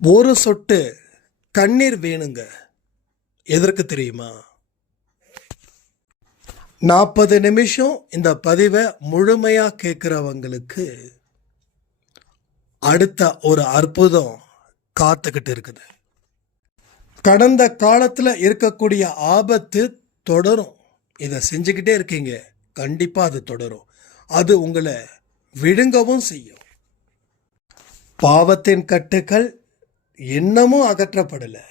ஒரு சொட்டு கண்ணீர் வேணுங்க. எதற்கு தெரியுமா? 40 நிமிஷம் இந்த பதிவை முழுமையாக கேட்குறவங்களுக்கு அடுத்த ஒரு அற்புதம் காத்துக்கிட்டு இருக்குது. கடந்த காலத்தில் இருக்கக்கூடிய ஆபத்து தொடரும். இதை செஞ்சுக்கிட்டே இருக்கீங்க, கண்டிப்பாக அது தொடரும். அது உங்களை விழுங்கவும் செய்யும். பாவத்தின் கட்டுக்கள் இன்னமும் அகற்றப்படலை.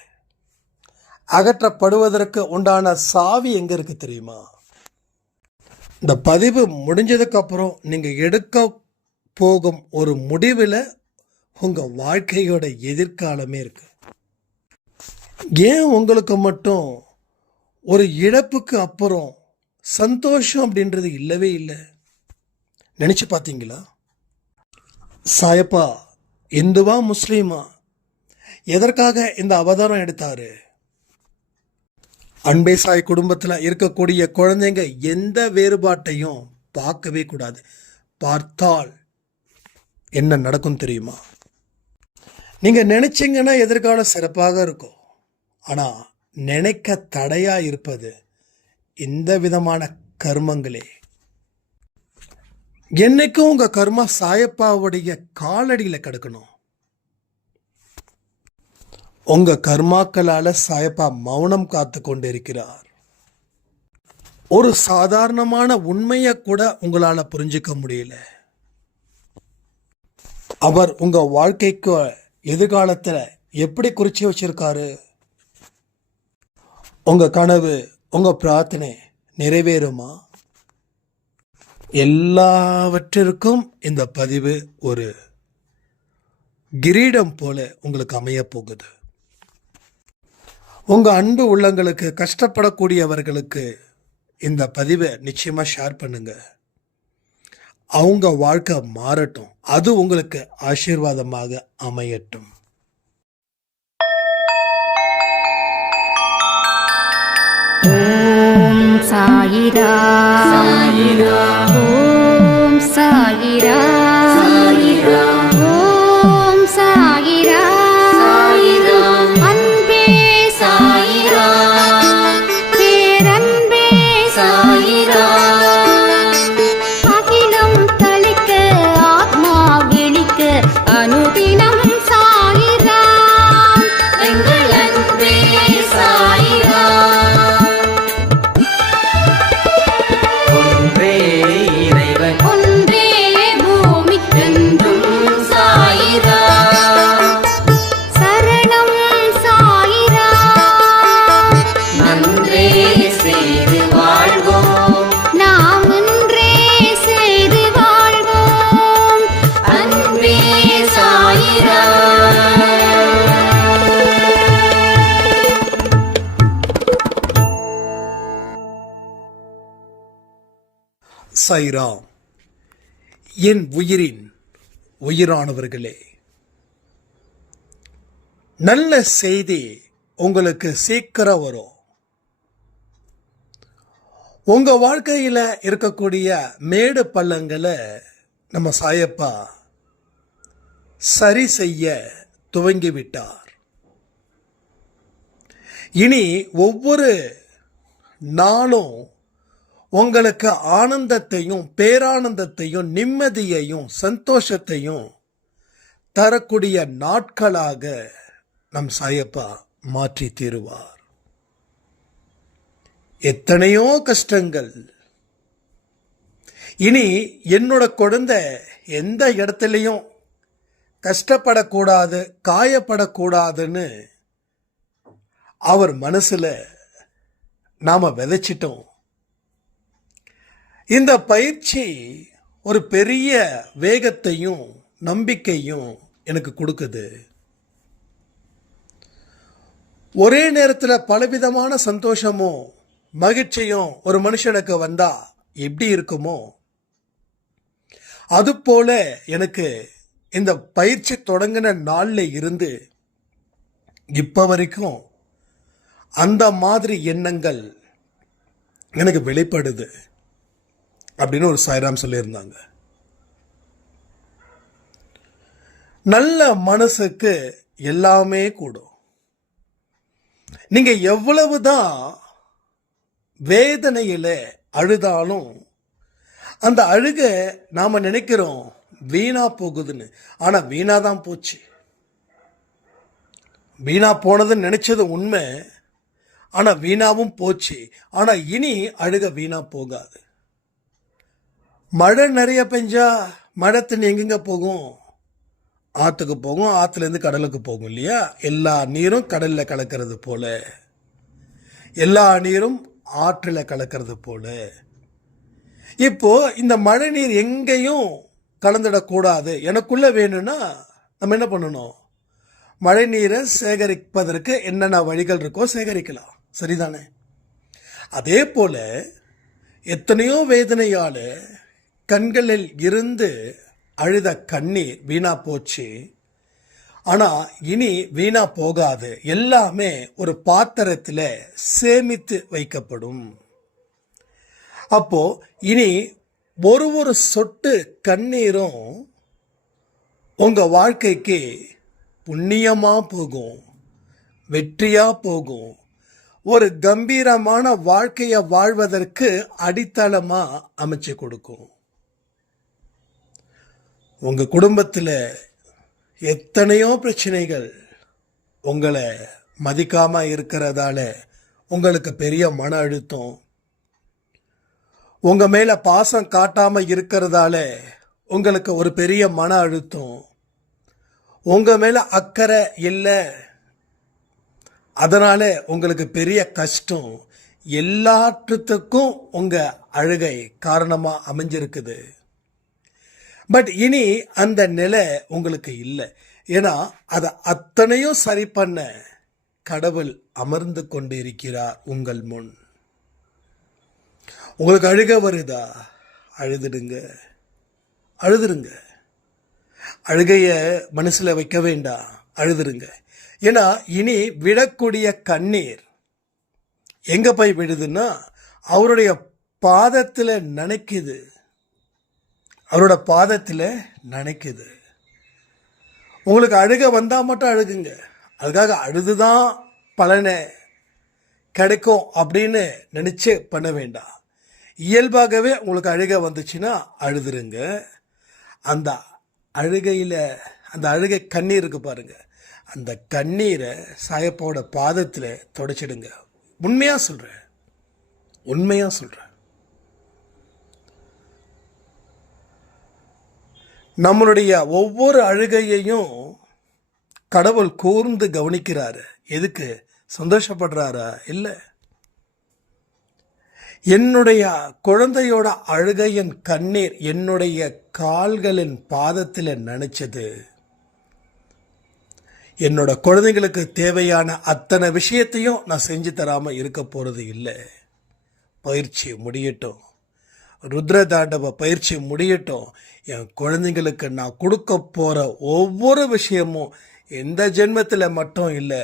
அகற்றப்படுவதற்கு உண்டான சாவி எங்கே இருக்கு தெரியுமா? இந்த பதிவு முடிஞ்சதுக்கப்புறம் நீங்கள் எடுக்க போகும் ஒரு முடிவில் உங்கள் வாழ்க்கையோட எதிர்காலமே இருக்கு. ஏன் உங்களுக்கு மட்டும் ஒரு இழப்புக்கு அப்புறம் சந்தோஷம் அப்படின்றது இல்லவே இல்லை? நினச்சி பார்த்தீங்களா? சாயப்பா இந்துவா முஸ்லீமா? எதற்காக இந்த அவதாரம் எடுத்தாரு? அன்பே சாய் குடும்பத்தில் இருக்கக்கூடிய குழந்தைங்க எந்த வேறுபாட்டையும் பார்க்கவே கூடாது. பார்த்தால் என்ன நடக்கும் தெரியுமா? நீங்கள் நினைச்சிங்கன்னா எதிர்காலம் சிறப்பாக இருக்கும். ஆனால் நினைக்க தடையாக இருப்பது இந்த விதமான கர்மங்களே. என்னைக்கும் உங்கள் கர்மா சாயப்பாவுடைய காலடியில் கிடக்கணும். உங்க கர்மாக்களால சாயப்பா மௌனம் காத்து கொண்டிருக்கிறார். ஒரு சாதாரணமான உண்மையை கூட உங்களால புரிஞ்சுக்க முடியல. அவர் உங்க வாழ்க்கைக்கு எதிர்காலத்துல எப்படி குறிச்சு வச்சிருக்காரு? உங்க கனவு, உங்க பிரார்த்தனை நிறைவேறுமா? எல்லாவற்றிற்கும் இந்த பதிவு ஒரு கிரீடம் போல உங்களுக்கு அமைய போகுது. உங்கள் அன்பு உள்ளங்களுக்கு, கஷ்டப்படக்கூடியவர்களுக்கு இந்த பதிவை நிச்சயமாக ஷேர் பண்ணுங்க. அவங்க வாழ்க்கை மாறட்டும். அது உங்களுக்கு ஆசீர்வாதமாக அமையட்டும். ஓம் சாயிரா சாயிரா, ஓம் சாயிரா சாயிரா, ஓம் சாயிரா சாயிரா, அன்பே சாயிரா, பேரன்பே சாயிரா, அகிலம் தளிக்க ஆத்மா விழிக்க அனுதினம் சாயிரா, எங்கள் அன்பே சாயிரா. சாய்ராம். என் உயிரின் உயிரானவர்களே, நல்ல செய்தி உங்களுக்கு சீக்கிரம் வரும். உங்க வாழ்க்கையில் இருக்கக்கூடிய மேடு பள்ளங்களை நம்ம சாயப்பா சரி செய்ய துவங்கிவிட்டார். இனி ஒவ்வொரு நாளும் உங்களுக்கு ஆனந்தத்தையும் பேரானந்தத்தையும் நிம்மதியையும் சந்தோஷத்தையும் தரக்கூடிய நாட்களாக நம் சாயப்பா மாற்றி தீருவார். எத்தனையோ கஷ்டங்கள். இனி என்னோட குழந்தை எந்த இடத்துலையும் கஷ்டப்படக்கூடாது, காயப்படக்கூடாதுன்னு அவர் மனசுல நாம விதைச்சிட்டோம். இந்த பயிற்சி ஒரு பெரிய வேகத்தையும் நம்பிக்கையும் எனக்கு கொடுக்குது. ஒரே நேரத்தில் பலவிதமான சந்தோஷமும் மகிழ்ச்சியும் ஒரு மனுஷனுக்கு வந்தா எப்படி இருக்குமோ அதுபோல எனக்கு இந்த பயிற்சி தொடங்கின நாள்ல இருந்து இப்ப வரைக்கும் அந்த மாதிரி எண்ணங்கள் எனக்கு வெளிப்படுது அப்படின்னு ஒரு சாய்ராம் சொல்லியிருந்தாங்க. நல்ல மனசுக்கு எல்லாமே கூடும். நீங்க எவ்வளவுதான் வேதனையில அழுதாலும் அந்த அழுக நாம நினைக்கிறோம் வீணா போகுதுன்னு. ஆனா வீணாதான் போச்சு. வீணா போனதுன்னு நினைச்சது உண்மை. ஆனா வீணாவும் போச்சு. ஆனா இனி அழுக வீணா போகாது. மழை நிறைய பெஞ்சா மழை தண்ணி எங்கெங்க போகும்? ஆற்றுக்கு போகும், ஆற்றுலேருந்து கடலுக்கு போகும் இல்லையா? எல்லா நீரும் கடலில் கலக்கிறது போல, எல்லா நீரும் ஆற்றில் கலக்கிறது போல. இப்போ இந்த மழை நீர் எங்கேயும் கலந்துடக்கூடாது, எனக்குள்ள வேணும்னா நம்ம என்ன பண்ணணும்? மழை நீரை சேகரிப்பதற்கு என்னென்ன வழிகள் இருக்கோ சேகரிக்கலாம். சரிதானே? அதே போல எத்தனையோ வேதனையால கண்களில் இருந்து அழுத கண்ணீர் வீணா போச்சு. ஆனா இனி வீணா போகாது. எல்லாமே ஒரு பாத்திரத்தில் சேமித்து வைக்கப்படும். அப்போ இனி ஒரு சொட்டு கண்ணீரும் உங்க வாழ்க்கைக்கு புண்ணியமா போகும், வெற்றியா போகும், ஒரு கம்பீரமான வாழ்க்கையை வாழ்வதற்கு அடித்தளமா அமைச்சு கொடுக்கும். உங்க குடும்பத்தில் எத்தனையோ பிரச்சனைகள் உங்களை மதிக்காம இருக்கிறதால உங்களுக்கு பெரிய மன அழுத்தம், உங்க மேல பாசம் காட்டாம இருக்கிறதால உங்களுக்கு ஒரு பெரிய மன அழுத்தம், உங்க மேல அக்கறை இல்லை அதனால உங்களுக்கு பெரிய கஷ்டம், எல்லாற்றுக்கும் உங்க அழுகை காரணமா அமைஞ்சிருக்குது. பட் இனி அந்த நிலை உங்களுக்கு இல்லை. ஏன்னா அதை அத்தனையும் சரி பண்ண கடவுள் அமர்ந்து கொண்டு இருக்கிறார் உங்கள் முன். உங்களுக்கு அழுக வருதா? அழுதுடுங்க, அழுதுருங்க. அழுகைய மனசுல வைக்க வேண்டாம், அழுதுருங்க. ஏன்னா இனி விடக்கூடிய கண்ணீர் எங்க போய் விடுதுன்னா அவருடைய பாதத்தில் நனைக்குது, அவரோட பாதத்தில் நனைக்குது. உங்களுக்கு அழுக வந்தா மட்டும் அழுகுங்க. அதுக்காக அழுதுதான் பலனை கிடைக்கும் அப்படின்னு நினைச்சு பண்ண வேண்டாம். இயல்பாகவே உங்களுக்கு அழுக வந்துச்சுன்னா அழுதுருங்க. அந்த அழுகையில அந்த அழுகை கண்ணீர் இருக்கு பாருங்க, அந்த கண்ணீரை சாயப்பாவோட பாதத்தில் தொடச்சிடுங்க. உண்மையா சொல்றேன், உண்மையா சொல்றேன். நம்மளுடைய ஒவ்வொரு அழுகையையும் கடவுள் கூர்ந்து கவனிக்கிறாரு. எதுக்கு? சந்தோஷப்படுறாரா? இல்லை. என்னுடைய குழந்தையோட அழுகையின் கண்ணீர் என்னுடைய கால்களின் பாதத்தில் நனைச்சது. என்னோட குழந்தைங்களுக்கு தேவையான அத்தனை விஷயத்தையும் நான் செஞ்சு தராம இருக்க போறது இல்லை. பயிற்சி முடியட்டும், ருத்ர தாண்டவ பயிற்சி முடியட்டும். என் குழந்தைங்களுக்கு நான் கொடுக்க போற ஒவ்வொரு விஷயமும் எந்த ஜென்மத்தில் மட்டும் இல்லை,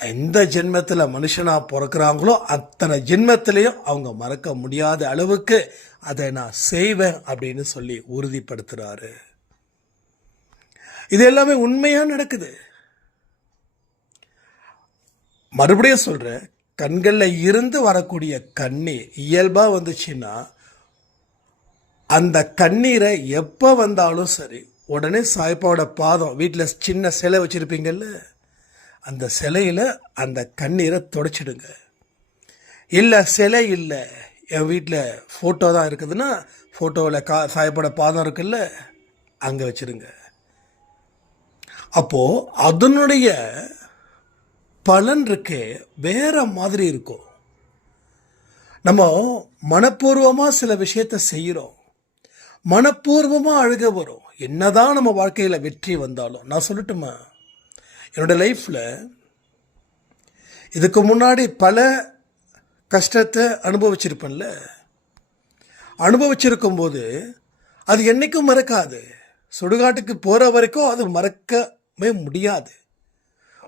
எந்த ஜென்மத்தில் மனுஷனா பிறக்கிறாங்களோ அத்தனை ஜென்மத்திலையும் அவங்க மறக்க முடியாத அளவுக்கு அதை நான் செய்வேன் அப்படின்னு சொல்லி உறுதிப்படுத்துறாரு. இது எல்லாமே உண்மையா நடக்குது. மறுபடியும் சொல்றேன், கண்களில் இருந்து வரக்கூடிய கண்ணீர் இயல்பா வந்துச்சுன்னா அந்த கண்ணீரை எப்போ வந்தாலும் சரி உடனே சாய்ப்பாவோட பாதம், வீட்டில் சின்ன சிலை வச்சிருப்பீங்கல்ல, அந்த சிலையில அந்த கண்ணீரை தொடச்சிடுங்க. இல்லை சிலை இல்லை, என் வீட்டில் ஃபோட்டோ தான் இருக்குதுன்னா ஃபோட்டோவில் சாய்ப்பாவோட பாதம் இருக்குல்ல, அங்கே வச்சிருங்க. அப்போ அதனுடைய பலன் இருக்கே வேற மாதிரி இருக்கும். நம்ம மனப்பூர்வமா சில விஷயத்த செய்யறோம், மனப்பூர்வமா அழுக வரும். என்னதான் நம்ம வாழ்க்கையில வெற்றி வந்தாலும், நான் சொல்லட்டுமா, என்னோட லைஃப்ல இதுக்கு முன்னாடி பல கஷ்டத்தை அனுபவிச்சிருப்பேன்ல. அனுபவிச்சிருக்கும் போது அது என்னைக்கும் மறக்காது. சுடுகாட்டுக்கு போற வரைக்கும் அது மறக்கவே முடியாது.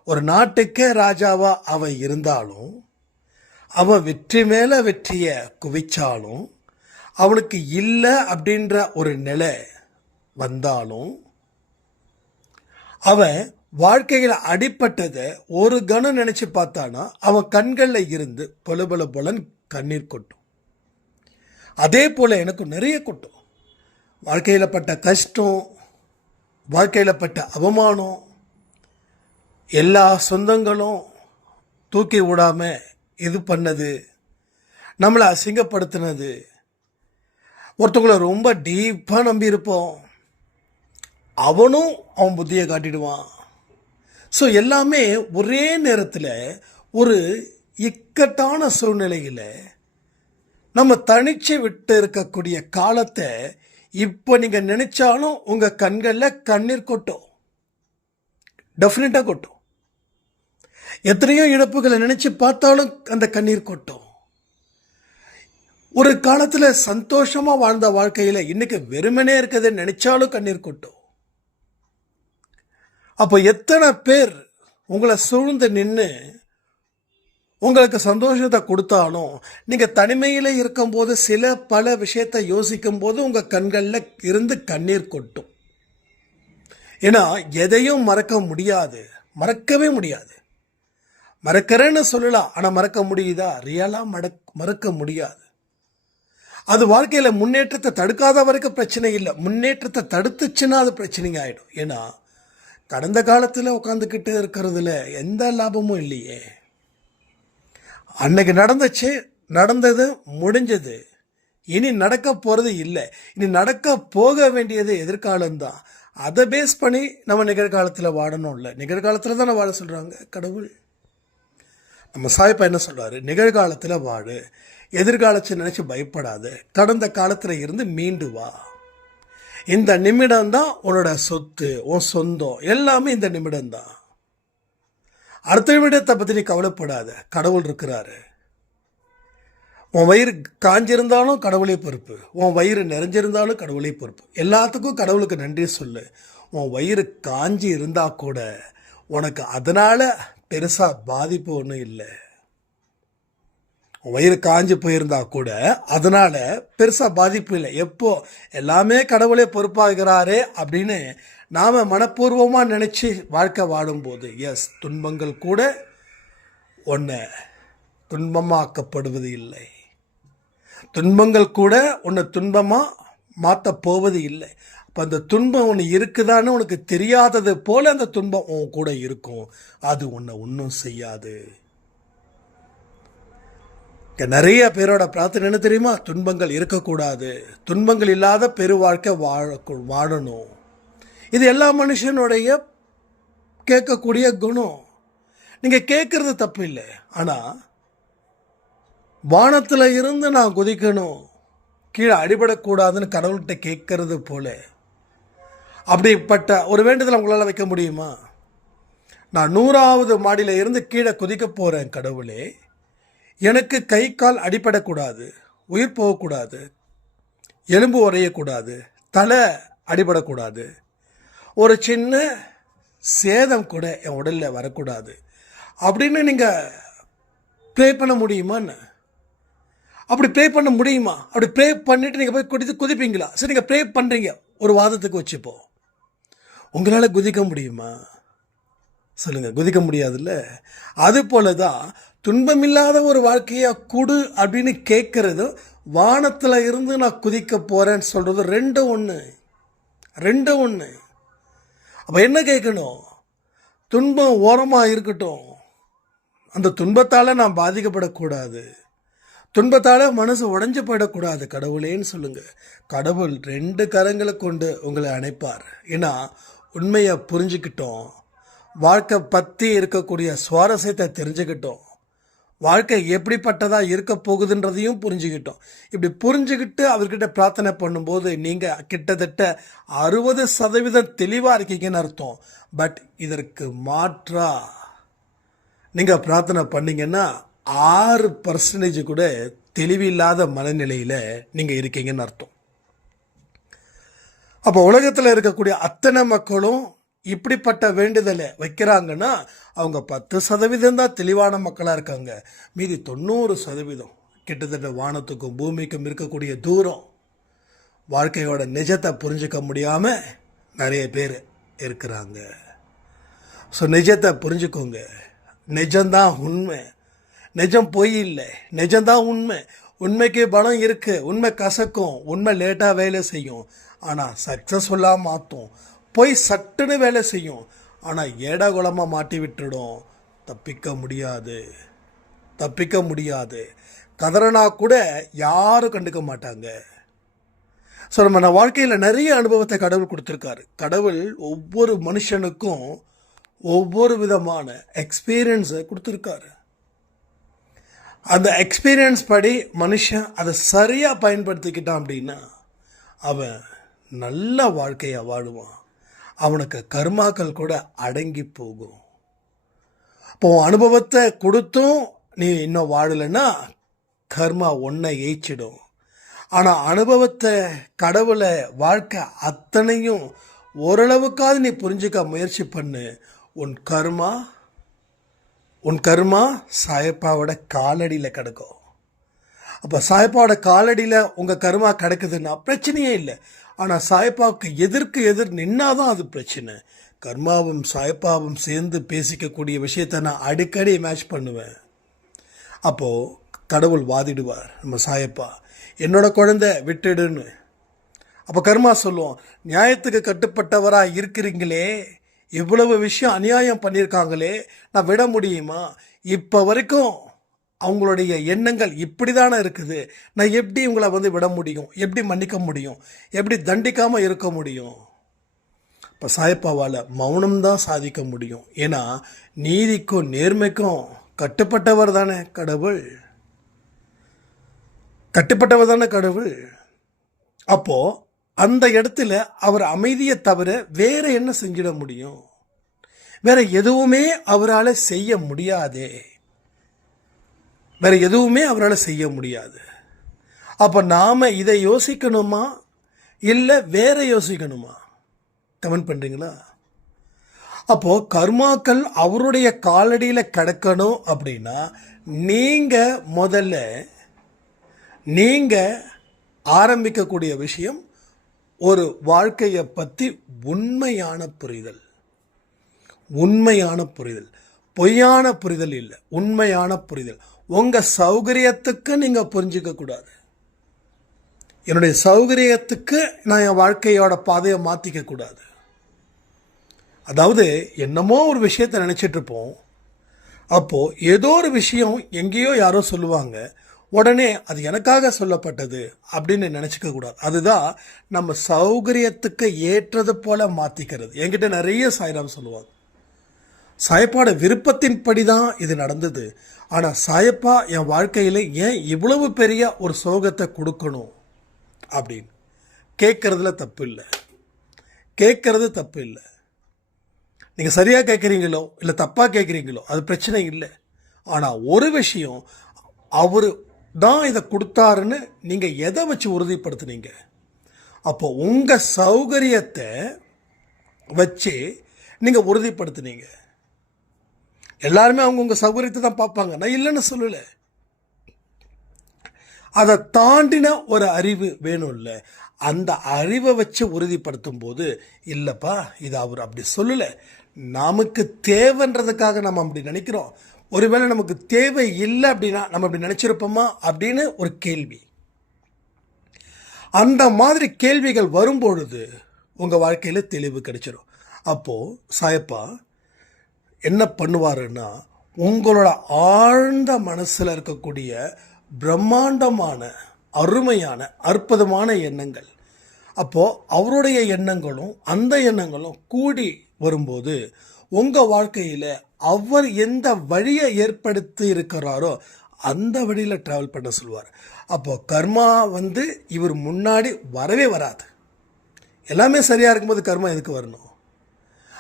ஒரு நாட்டுக்கே ராஜாவா அவன் இருந்தாலும், அவன் வெற்றி மேல வெற்றிய குவிச்சாலும், அவனுக்கு இல்லை அப்படின்ற ஒரு நிலை வந்தாலும், அவன் வாழ்க்கையில் அடிப்பட்டதை ஒரு கணம் நினைச்சு பார்த்தானா அவன் கண்களில் இருந்து பொல பொல பொலன் கண்ணீர் கொட்டும். அதே போல எனக்கு நிறைய கொட்டும். வாழ்க்கையில் பட்ட கஷ்டம், வாழ்க்கையில் பட்ட அவமானம், எல்லா சொந்தங்களும் தூக்கி விடாம இது பண்ணது, நம்மளை அசிங்கப்படுத்தினது, ஒருத்தவங்களை ரொம்ப டீப்பாக நம்பியிருப்போம், அவனும் அவன் புத்தியை காட்டிடுவான். ஸோ எல்லாமே ஒரே நேரத்தில் ஒரு இக்கட்டான சூழ்நிலையில் நம்ம தனிச்சு விட்டு இருக்கக்கூடிய காலத்தை இப்போ நீங்கள் நினைச்சாலும் உங்கள் கண்களில் கண்ணீர் கொட்டும், டெஃபினட்டாக கொட்டும். எத்தனையோ இழப்புகளை நினைச்சு பார்த்தாலும் அந்த கண்ணீர் கொட்டும். ஒரு காலத்தில் சந்தோஷமா வாழ்ந்த வாழ்க்கையில இன்னைக்கு வெறுமனே இருக்கிறத நினைச்சாலும் கண்ணீர் கொட்டும். அப்போ எத்தனை பேர் உங்களை சூழ்ந்து நின்று உங்களுக்கு சந்தோஷத்தை கொடுத்தாலும் நீங்க தனிமையில இருக்கும்போது பல விஷயத்தை யோசிக்கும் போது உங்க கண்களில் இருந்து கண்ணீர் கொட்டும். ஏன்னா எதையும் மறக்க முடியாது, மறக்கவே முடியாது. மறக்கிறேன்னு சொல்லலாம், ஆனால் மறக்க முடியுதா? ரியலாக மறக்க முடியாது. அது வாழ்க்கையில் முன்னேற்றத்தை தடுக்காத வரைக்கும் பிரச்சனை இல்லை, முன்னேற்றத்தை தடுத்துச்சுன்னா அது பிரச்சனைங்க ஆகிடும். ஏன்னா கடந்த காலத்தில் உட்காந்துக்கிட்டு இருக்கிறதுல எந்த லாபமும் இல்லையே. அன்னைக்கு நடந்துச்சு, நடந்தது, முடிஞ்சது. இனி நடக்க போகிறது இல்லை. இனி நடக்க போக வேண்டியது எதிர்காலம்தான். அதை பேஸ் பண்ணி நம்ம நிகழ்காலத்தில் வாழணும். இல்லை, நிகழ்காலத்தில் தானே வாழ சொல்கிறாங்க கடவுள். நம்ம சாய்ப்பா என்ன சொல்றாரு? நிகழ்காலத்தில் வாழு, எதிர்காலத்தை நினைச்சு பயப்படாது, கடந்த காலத்தில் இருந்து மீண்டு வா. இந்த நிமிடம் தான் உன்னோட சொத்து, உன் சொந்தம் எல்லாமே இந்த நிமிடம் தான். அடுத்த நிமிடத்தை பற்றி நீ கவலைப்படாத, கடவுள் இருக்கிறாரு. உன் வயிறு காஞ்சிருந்தாலும் கடவுளே பொறுப்பு, உன் வயிறு நிறைஞ்சிருந்தாலும் கடவுளே பொறுப்பு. எல்லாத்துக்கும் கடவுளுக்கு நன்றி சொல்லு. உன் வயிறு காஞ்சி இருந்தா கூட உனக்கு அதனால பெருசா பாதிப்பு ஒன்றும் இல்லை. வயிறு காஞ்சி போயிருந்தா கூட அதனால பெருசா பாதிப்பு இல்லை. எப்போ எல்லாமே கடவுளே பொறுப்பாகிறாரே அப்படின்னு நாம மனப்பூர்வமா நினைச்சு வாழ்க்கை வாழும்போது, எஸ், துன்பங்கள் கூட உன்னை துன்பமாக்கப்படுவது இல்லை, துன்பங்கள் கூட உன்னை துன்பமா மாற்ற போவது இல்லை. அப்போ அந்த துன்பம் ஒன்று இருக்குதான்னு உனக்கு தெரியாதது போல அந்த துன்பம் உன் கூட இருக்கும். அது உன்னை ஒன்றும் செய்யாது. நிறைய பேரோட பிரார்த்தனை என்ன தெரியுமா? துன்பங்கள் இருக்கக்கூடாது, துன்பங்கள் இல்லாத பெரு வாழ்க்கை வாழணும். இது எல்லா மனுஷனுடைய கேட்கக்கூடிய குணம். நீங்க கேட்கறது தப்பு இல்லை. ஆனா வானத்துல இருந்து நான் குதிக்கணும், கீழே அடிபடக்கூடாதுன்னு கடவுள்கிட்ட கேட்கறது போல அப்படிப்பட்ட ஒரு வேண்டுதல் உங்களால் வைக்க முடியுமா? நான் 100வது மாடியில இருந்து கீழே குதிக்க போறேன் கடவுளே, எனக்கு கை கால் அடிபடக்கூடாது, உயிர் போகக்கூடாது, எலும்பு உறையக்கூடாது, தலை அடிபடக்கூடாது, ஒரு சின்ன சேதம் கூட என் உடலில் வரக்கூடாது அப்படின்னு நீங்கள் ப்ரே பண்ண முடியுமான்னு? அப்படி ப்ரே பண்ண முடியுமா? அப்படி ப்ரே பண்ணிட்டு நீங்கள் போய் குதிப்பீங்களா? சரி, நீங்கள் ப்ரே பண்ணுறீங்க, ஒரு வாதத்துக்கு வச்சுப்போம், உங்களால் குதிக்க முடியுமா? சொல்லுங்கள், குதிக்க முடியாதுல்ல. அது போல தான் துன்பமில்லாத ஒரு வாழ்க்கையை கொடு அப்படின்னு கேட்கறது, வானத்தில் இருந்து நான் குதிக்க போகிறேன்னு சொல்கிறது ரெண்டு ஒன்று. அப்போ என்ன கேட்கணும்? துன்பம் ஓரமாக இருக்கட்டும், அந்த துன்பத்தால் நான் பாதிக்கப்படக்கூடாது, துன்பத்தால் மனசு உடைஞ்சு போயிடக்கூடாது கடவுளேன்னு சொல்லுங்க. கடவுள் 2 கரங்களை கொண்டு உங்களை அணைப்பார். ஏன்னா உண்மையை புரிஞ்சுக்கிட்டோம், வாழ்க்கை பற்றி இருக்கக்கூடிய சுவாரஸ்யத்தை தெரிஞ்சுக்கிட்டோம், வாழ்க்கை எப்படிப்பட்டதாக இருக்க போகுதுன்றதையும் புரிஞ்சுக்கிட்டோம். இப்படி புரிஞ்சுக்கிட்டு அவர்கிட்ட பிரார்த்தனை பண்ணும்போது நீங்கள் கிட்டத்தட்ட 60% தெளிவாக இருக்கீங்கன்னு அர்த்தம். பட் இதற்கு மாற்றா நீங்கள் பிரார்த்தனை பண்ணீங்கன்னா 6% கூட தெளிவில்லாத மனநிலையில் நீங்கள் இருக்கீங்கன்னு அர்த்தம். அப்போ உலகத்தில் இருக்கக்கூடிய அத்தனை மக்களும் இப்படிப்பட்ட வேண்டுதலை வைக்கிறாங்கன்னா அவங்க 10% தான் தெளிவான மக்களாக இருக்காங்க. மீதி 90% கிட்டத்தட்ட வானத்துக்கும் பூமிக்கும் இருக்கக்கூடிய தூரம், வாழ்க்கையோட நிஜத்தை புரிஞ்சுக்க முடியாமல் நிறைய பேர் இருக்கிறாங்க. ஸோ நிஜத்தை புரிஞ்சுக்கோங்க. நிஜம்தான் உண்மை, நிஜம் பொய் இல்லை, நிஜம்தான் உண்மை. உண்மைக்கு பலம் இருக்குது, உண்மை கசக்கும், உண்மை லேட்டாக வேலை செய்யும் ஆனால் சக்ஸஸ்ஃபுல்லாக மாற்றும். பொய் சட்டுன்னு வேலை செய்யும் ஆனால் ஏடாகுலமாக மாட்டி விட்டுடும். தப்பிக்க முடியாது, தப்பிக்க முடியாது. கதறனா கூட யாரும் கண்டுக்க மாட்டாங்க. ஸோ நம்ம வாழ்க்கையில் நிறைய அனுபவத்தை கடவுள் கொடுத்துருக்காரு. கடவுள் ஒவ்வொரு மனுஷனுக்கும் ஒவ்வொரு விதமான எக்ஸ்பீரியன்ஸை கொடுத்துருக்காரு. அந்த எக்ஸ்பீரியன்ஸ் படி மனுஷன் அதை சரியாக பயன்படுத்திக்கிட்டான் அப்படின்னா அவன் நல்ல வாழ்க்கையை வாழுவான். அவனுக்கு கர்மாக்கள் கூட அடங்கி போகும். இப்போ அனுபவத்தை கொடுத்தும் நீ இன்னும் வாழலைன்னா கர்மா ஒன்றை ஏய்ச்சிடும். ஆனால் அனுபவத்தை, கடவுளை, வாழ்க்கை அத்தனையும் ஓரளவுக்காவது நீ புரிஞ்சுக்க முயற்சி பண்ணு. உன் கர்மா சாயப்பாவோட காலடியில் கிடக்கும். அப்போ சாயப்பாவோட காலடியில் உங்கள் கர்மா கிடக்குதுன்னா பிரச்சனையே இல்லை. ஆனால் சாயப்பாவுக்கு எதிர் நின்னாதான் அது பிரச்சனை. கர்மாவும் சாயப்பாவும் சேர்ந்து பேசிக்கக்கூடிய விஷயத்தை நான் அடிக்கடி மேட்ச் பண்ணுவேன். அப்போது கடவுள் வாதிடுவார், நம்ம சாயப்பா என்னோட குழந்தை விட்டுடுன்னு. அப்போ கர்மா சொல்லுவோம், நியாயத்துக்கு கட்டுப்பட்டவராக இருக்கிறீங்களே, இவ்வளவு விஷயம் அநியாயம் பண்ணியிருக்காங்களே, நான் விட முடியுமா? இப்போ வரைக்கும் அவங்களுடைய எண்ணங்கள் இப்படி தானே இருக்குது, நான் எப்படி இவங்களை விட முடியும்? எப்படி மன்னிக்க முடியும்? எப்படி தண்டிக்காமல் இருக்க முடியும்? இப்போ சாயப்பாவால் மௌனம்தான் சாதிக்க முடியும். ஏன்னா நீதிக்கும் நேர்மைக்கும் கட்டுப்பட்டவர் தானே கடவுள், கட்டுப்பட்டவர் தானே கடவுள். அப்போது அந்த இடத்துல அவர் அமைதியை தவிர வேற என்ன செஞ்சிட முடியும்? வேற எதுவுமே அவரால் செய்ய முடியாதே, வேற எதுவுமே அவரால் செய்ய முடியாது. அப்போ நாம் இதை யோசிக்கணுமா இல்லை வேற யோசிக்கணுமா? கமெண்ட் பண்ணுறீங்களா? அப்போது கர்மாக்கள் அவருடைய காலடியில் கிடக்கணும் அப்படின்னா நீங்கள் ஆரம்பிக்கக்கூடிய விஷயம் ஒரு வாழ்க்கையை பற்றி உண்மையான புரிதல். உண்மையான புரிதல், பொய்யான புரிதல் இல்லை, உண்மையான புரிதல். உங்கள் சௌகரியத்துக்கு நீங்கள் புரிஞ்சிக்க கூடாது. என்னுடைய சௌகரியத்துக்கு நான் என் வாழ்க்கையோட பாதையை மாற்றிக்க கூடாது. அதாவது என்னமோ ஒரு விஷயத்தை நினச்சிட்டு இருப்போம். அப்போது ஏதோ ஒரு விஷயம் எங்கேயோ யாரோ சொல்லுவாங்க, உடனே அது எனக்காக சொல்லப்பட்டது அப்படின்னு நினச்சிக்க கூடாது. அதுதான் நம்ம சௌகரியத்துக்கு ஏற்றது போல மாற்றிக்கிறது. என்கிட்ட நிறைய சாய்ராம் சொல்லுவாங்க, சாயப்பாட விருப்பத்தின்படி தான் இது நடந்தது, ஆனால் சாயப்பா என் வாழ்க்கையில் ஏன் இவ்வளவு பெரிய ஒரு சோகத்தை கொடுக்கணும் அப்படின்னு கேட்குறதுல தப்பு இல்லை, கேட்குறது தப்பு இல்லை. நீங்கள் சரியாக கேட்குறீங்களோ இல்லை தப்பாக கேட்குறீங்களோ அது பிரச்சனை இல்லை. ஆனால் ஒரு விஷயம், அவர் தான் இதை கொடுத்தாருன்னு நீங்கள் எதை வச்சு உறுதிப்படுத்துனீங்க? அப்போ உங்கள் சௌகரியத்தை வச்சு நீங்கள் உறுதிப்படுத்துனீங்க. எல்லாருமே அவங்கவுங்க சௌகரியத்தை தான் பார்ப்பாங்க, நான் இல்லைன்னு சொல்லலை. அதை தாண்டின ஒரு அறிவு வேணும்ல, அந்த அறிவை வச்சு உறுதிப்படுத்தும் போது இல்லைப்பா இது அவர் அப்படி சொல்லலை, நமக்கு தேவைன்றதுக்காக நம்ம அப்படி நினைக்கிறோம், ஒருவேளை நமக்கு தேவை இல்லை அப்படின்னா நம்ம அப்படி நினச்சிருப்போமா அப்படின்னு ஒரு கேள்வி. அந்த மாதிரி கேள்விகள் வரும்பொழுது உங்கள் வாழ்க்கையில் தெளிவு கிடைச்சிடும். அப்போது சாயப்பா என்ன பண்ணுவாருன்னா, உங்களோட ஆழ்ந்த மனசில் இருக்கக்கூடிய பிரம்மாண்டமான அருமையான அற்புதமான எண்ணங்கள், அப்போது அவருடைய எண்ணங்களும் அந்த எண்ணங்களும் கூடி வரும்போது உங்கள் வாழ்க்கையில் அவர் எந்த வழியை ஏற்படுத்தி இருக்கிறாரோ அந்த வழியில் ட்ராவல் பண்ண சொல்லுவார். அப்போது கர்மா இவர் முன்னாடி வரவே வராது. எல்லாமே சரியாக இருக்கும்போது கர்மா எதுக்கு வரணும்?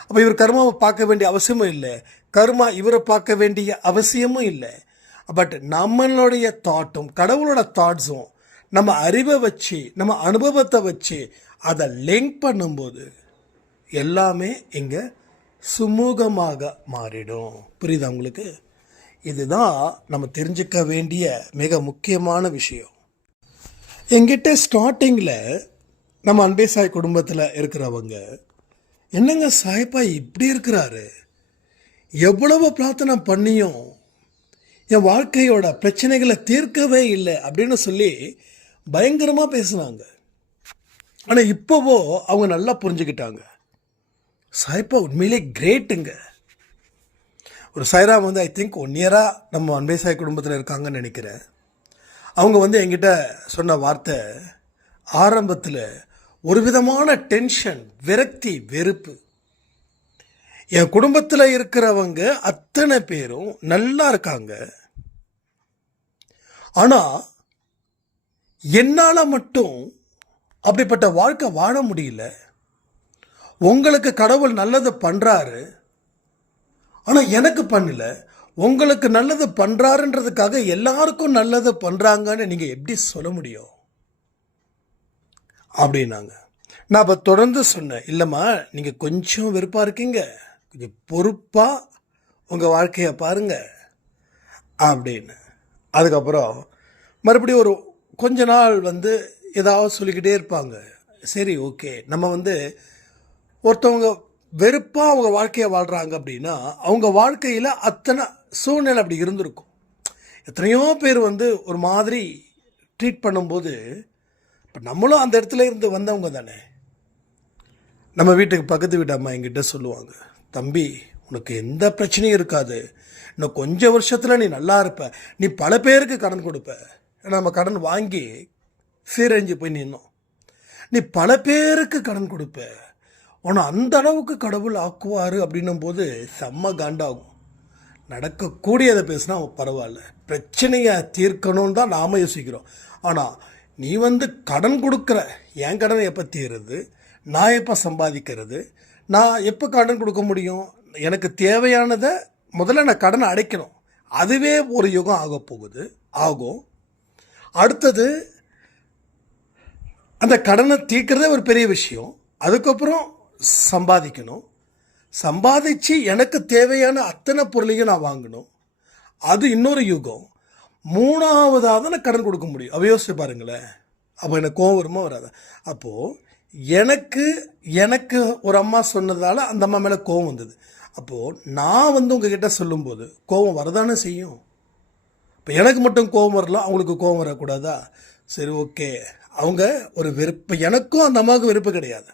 அப்போ இவர் கர்மாவை பார்க்க வேண்டிய அவசியமும் இல்லை, கர்மா இவரை பார்க்க வேண்டிய அவசியமும் இல்லை. பட் நம்மளுடைய தாட்டும் கடவுளோட தாட்ஸும் நம்ம அறிவை வச்சு நம்ம அனுபவத்தை வச்சு அதை லிங்க் பண்ணும்போது எல்லாமே இங்கே சுமூகமாக மாறிடும். புரியுதா உங்களுக்கு? இதுதான் நம்ம தெரிஞ்சுக்க வேண்டிய மிக முக்கியமான விஷயம். எங்கிட்ட ஸ்டார்டிங்கில் நம்ம அன்பே சாய் குடும்பத்தில் இருக்கிறவங்க, என்னங்க சாயப்பா இப்படி இருக்கிறாரு, எவ்வளவு பிரார்த்தனை பண்ணியும் என் வாழ்க்கையோட பிரச்சனைகளை தீர்க்கவே இல்லை அப்படின்னு சொல்லி பயங்கரமாக பேசுனாங்க. ஆனால் இப்போவோ அவங்க நல்லா புரிஞ்சுக்கிட்டாங்க. சாய்ப்பா உண்மையிலே கிரேட்டுங்க. ஒரு சாய்ராம் வந்து ஐ திங்க் 1 இயராக நம்ம அன்பே சாய் குடும்பத்தில் இருக்காங்கன்னு நினைக்கிறேன். அவங்க என்கிட்ட சொன்ன வார்த்தை, ஆரம்பத்தில் ஒரு விதமான டென்ஷன், விரக்தி, வெறுப்பு. என் குடும்பத்தில் இருக்கிறவங்க அத்தனை பேரும் நல்லா இருக்காங்க, ஆனால் என்னால் மட்டும் அப்படிப்பட்ட வாழ்க்கை வாழ முடியல. உங்களுக்கு கடவுள் நல்லது பண்ணுறாரு, ஆனால் எனக்கு பண்ணல. உங்களுக்கு நல்லது பண்ணுறாருன்றதுக்காக எல்லாருக்கும் நல்லது பண்ணுறாங்கன்னு நீங்கள் எப்படி சொல்ல முடியும் அப்படின்னாங்க. நான் அப்போ தொடர்ந்து சொன்னேன், இல்லைம்மா நீங்கள் கொஞ்சம் வெறுப்பாக இருக்கீங்க, கொஞ்சம் பொறுப்பாக உங்கள் வாழ்க்கையை பாருங்க அப்படின்னு. அதுக்கப்புறம் மறுபடியும் ஒரு கொஞ்ச நாள் ஏதாவது சொல்லிக்கிட்டே இருப்பாங்க. சரி, ஓகே, நம்ம ஒருத்தவங்க வெறுப்பாக அவங்க வாழ்க்கையை வாழ்கிறாங்க அப்படின்னா அவங்க வாழ்க்கையில் அத்தனை சூழ்நிலை அப்படி இருந்திருக்கும். எத்தனையோ பேர் ஒரு மாதிரி ட்ரீட் பண்ணும்போது இப்போ நம்மளும் அந்த இடத்துல இருந்து வந்தவங்க தானே. நம்ம வீட்டுக்கு பக்கத்து வீட்டு அம்மா என்கிட்ட சொல்லுவாங்க, தம்பி உனக்கு எந்த பிரச்சனையும் இருக்காது, இன்னும் கொஞ்சம் வருஷத்தில் நீ நல்லா இருப்ப, நீ பல பேருக்கு கடன் கொடுப்ப. ஏன்னா நம்ம கடன் வாங்கி சீரழிஞ்சு போய் நின்னோம். நீ பல பேருக்கு கடன் கொடுப்ப, உன்னை அந்த அளவுக்கு கடவுள் ஆக்குவார் அப்படின்னும் போது செம்ம காண்டாகும். நடக்கக்கூடியதை பேசினா பரவாயில்ல, பிரச்சனையை தீர்க்கணும்னு தான் நாம் யோசிக்கிறோம். ஆனால் நீ கடன் கொடுக்குற, என் கடனை எப்போ தீருது, நான் எப்போ சம்பாதிக்கிறது, நான் எப்போ கடன் கொடுக்க முடியும், எனக்கு தேவையானதை முதல்ல நான் கடனை அடைக்கணும். அதுவே ஒரு யுகம் ஆக போகுது, ஆகும். அடுத்தது அந்த கடனை தீர்க்கிறதே ஒரு பெரிய விஷயம். அதுக்கப்புறம் சம்பாதிக்கணும், சம்பாதிச்சு எனக்கு தேவையான அத்தனை பொருளையும் நான் வாங்கணும், அது இன்னொரு யுகம். மூணாவதாக தான் நான் கடன் கொடுக்க முடியும். அப்போ யோசிச்சு பாருங்களேன், அப்போ எனக்கு கோவம் வருமா வராது? அப்போது எனக்கு ஒரு அம்மா சொன்னதால் அந்த அம்மா மேலே கோவம் வந்தது. அப்போது நான் உங்ககிட்ட சொல்லும்போது கோவம் வரதானே செய்யும். இப்போ எனக்கு மட்டும் கோவம் வரலாம், அவங்களுக்கு கோவம் வரக்கூடாதா? சரி, ஓகே, அவங்க ஒரு வெறுப்பு, எனக்கும் அந்த அம்மாவுக்கு வெறுப்பு கிடையாது,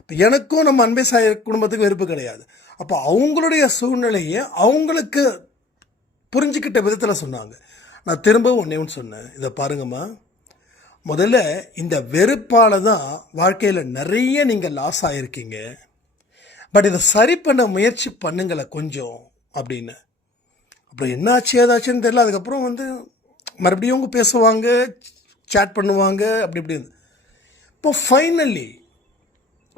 இப்போ எனக்கும் நம்ம அன்பே சாய் குடும்பத்துக்கு வெறுப்பு கிடையாது. அப்போ அவங்களுடைய சூழ்நிலையை அவங்களுக்கு புரிஞ்சுக்கிட்ட விதத்தில் சொன்னாங்க. நான் திரும்பவும் ஒன்று சொன்னேன், இதை பாருங்கம்மா, முதல்ல இந்த வெறுப்பால் தான் வாழ்க்கையில் நிறைய நீங்கள் லாஸ் ஆகிருக்கீங்க, பட் இதை சரி பண்ண முயற்சி பண்ணுங்களேன் கொஞ்சம் அப்படின்னு. அப்புறம் என்னாச்சு ஏதாச்சுன்னு தெரியல. அதுக்கப்புறம் மறுபடியும் அவங்க பேசுவாங்க, சேட் பண்ணுவாங்க, அப்படி இப்படி. இப்போ ஃபைனலி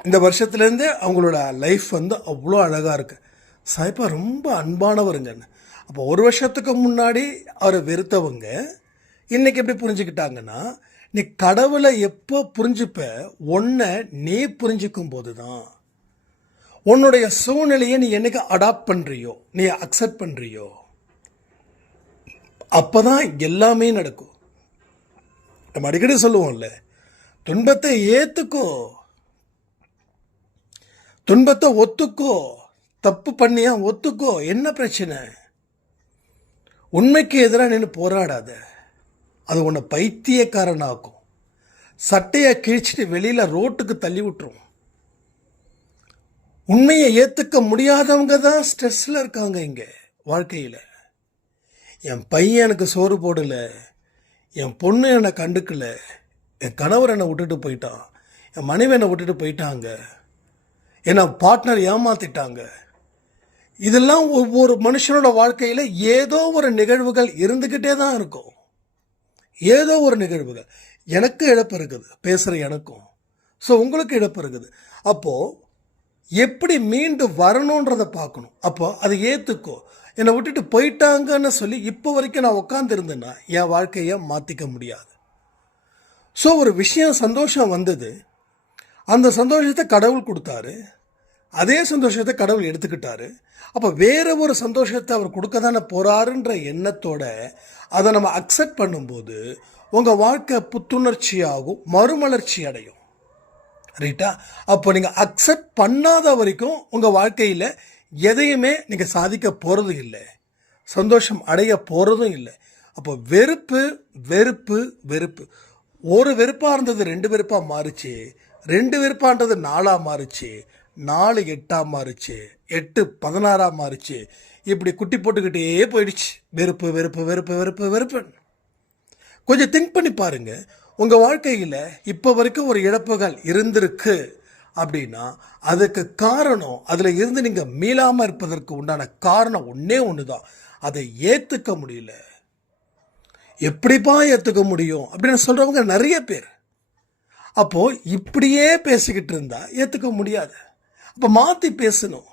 இந்த வருஷத்துலேருந்து அவங்களோட லைஃப் அவ்வளோ அழகாக இருக்குது. சாய்ப்பா ரொம்ப அன்பானவருங்க. அப்போ ஒரு வருஷத்துக்கு முன்னாடி அவரை வெறுத்தவங்க இன்றைக்கி எப்படி புரிஞ்சுக்கிட்டாங்கன்னா, நீ கடவுளை எப்போ புரிஞ்சுப்ப, ஒன்றை நீ புரிஞ்சிக்கும் போது தான், உன்னுடைய சூழ்நிலையை நீ என்னைக்கு அடாப்ட் பண்ணுறியோ, நீ அக்செப்ட் பண்ணுறியோ, அப்போ தான் எல்லாமே நடக்கும். நம்ம அடிக்கடி சொல்லுவோம்ல, துன்பத்தை ஏற்றுக்கோ, துன்பத்தை ஒத்துக்கோ, தப்பு பண்ணியா ஒத்துக்கோ, என்ன பிரச்சனை? உண்மைக்கு எதிராக நின்று போராடாத, அது உன்னை பைத்தியக்காரனாக்கும், சட்டையை கிழிச்சிட்டு வெளியில் ரோட்டுக்கு தள்ளி விட்டுரும். உண்மையை ஏற்றுக்க முடியாதவங்க தான் ஸ்ட்ரெஸ்ஸில் இருக்காங்க இங்கே வாழ்க்கையில். என் பையன் எனக்கு சோறு போடலை, என் பொண்ணு என்னை கண்டுக்கலை, என் கணவர் என்னை விட்டுட்டு போயிட்டான், என் மனைவி என்னை விட்டுட்டு போயிட்டாங்க, என்னை பார்ட்னர் ஏமாத்திட்டாங்க. இதெல்லாம் ஒவ்வொரு மனுஷனோட வாழ்க்கையில் ஏதோ ஒரு நிகழ்வுகள் இருந்துக்கிட்டே தான் இருக்கும். ஏதோ ஒரு நிகழ்வுகள். எனக்கு இழப்பு இருக்குது, பேசுகிற எனக்கும். ஸோ உங்களுக்கு இழப்பு இருக்குது. அப்போது எப்படி மீண்டு வரணுன்றதை பார்க்கணும். அப்போ அதை ஏற்றுக்கோ. என்னை விட்டுட்டு போயிட்டாங்கன்னு சொல்லி இப்போ வரைக்கும் நான் உட்காந்துருந்தேன்னா என் வாழ்க்கையை மாற்றிக்க முடியாது. ஸோ ஒரு விஷயம், சந்தோஷம் வந்தது, அந்த சந்தோஷத்தை கடவுள் கொடுத்தாரு, அதே சந்தோஷத்தை கடவுள் எடுத்துக்கிட்டாரு. அப்போ வேற ஒரு சந்தோஷத்தை அவர் கொடுக்க தானே போகிறாருன்ற எண்ணத்தோட அதை நம்ம அக்செப்ட் பண்ணும்போது உங்கள் வாழ்க்கை புத்துணர்ச்சியாகும், மறுமலர்ச்சி அடையும். ரைட்டா? அப்போ நீங்கள் அக்செப்ட் பண்ணாத வரைக்கும் உங்கள் வாழ்க்கையில் எதையுமே நீங்கள் சாதிக்க போகிறது இல்லை, சந்தோஷம் அடைய போகிறதும் இல்லை. அப்போ வெறுப்பு வெறுப்பு வெறுப்பு, ஒரு வெறுப்பாக இருந்தது 2 வெறுப்பாக மாறுச்சு, 2 வெறுப்பான்றது 4ஆக மாறுச்சு, 4 8ஆக மாறுச்சு, 8 16ஆக மாறுச்சு. இப்படி குட்டி போட்டுக்கிட்டே போயிடுச்சு. வெறுப்பு வெறுப்பு வெறுப்பு வெறுப்பு வெறுப்பு. கொஞ்சம் திங்க் பண்ணி பாருங்க, உங்கள் வாழ்க்கையில் இப்போ வரைக்கும் ஒரு இழப்புகள் இருந்திருக்கு அப்படின்னா அதுக்கு காரணம், அதில் இருந்து நீங்கள் மீளாமல் இருப்பதற்கு உண்டான காரணம் ஒன்றே ஒன்று தான், அதை ஏற்றுக்க முடியல. எப்படிப்பா ஏற்றுக்க முடியும் அப்படின்னு சொல்கிறவங்க நிறைய பேர். அப்போது இப்படியே பேசிக்கிட்டு இருந்தால் ஏற்றுக்க முடியாது. அப்போ மாற்றி பேசணும்.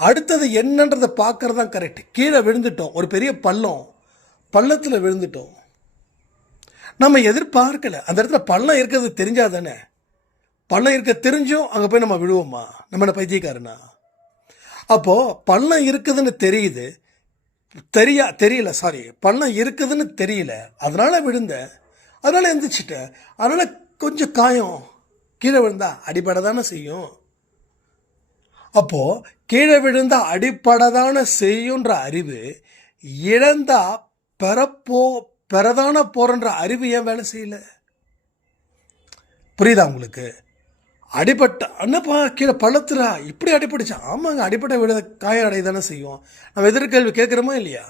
அடுத்தது என்னன்றதை பார்க்கறது தான் கரெக்ட். கீழே விழுந்துட்டோம், ஒரு பெரிய பள்ளத்தில் விழுந்துட்டோம், நம்ம எதிர்பார்க்கலை. அந்த இடத்துல பள்ளம் இருக்கிறது தெரிஞ்சால் தானே, பள்ளம் இருக்க தெரிஞ்சும் அங்கே போய் நம்ம விழுவோமா? நம்ம என்ன பைத்தியக்காரனா? அப்போது பள்ளம் இருக்குதுன்னு தெரியுது, தெரியல சாரி, பள்ளம் இருக்குதுன்னு தெரியல, அதனால் விழுந்தேன், அதனால் எந்திரிச்சிட்டேன், அதனால் கொஞ்சம் காயம், கீழே விழுந்தா அடிப்படை தானே செய்யும். அப்போது கீழே விழுந்தா அடிப்படை தானே செய்யுன்ற அறிவு இழந்தா பெறதான போறன்ற அறிவு ஏன் வேலை செய்யல? புரியுதா உங்களுக்கு? அடிபட்ட அண்ணப்பா கீழே பள்ளத்துல இப்படி அடிபட்டுச்சா? ஆமாங்க, அடிப்பட்ட விட காயம் அடைய தானே செய்யும். நம்ம எதிர்கேள்வி கேட்குறோமா இல்லையா?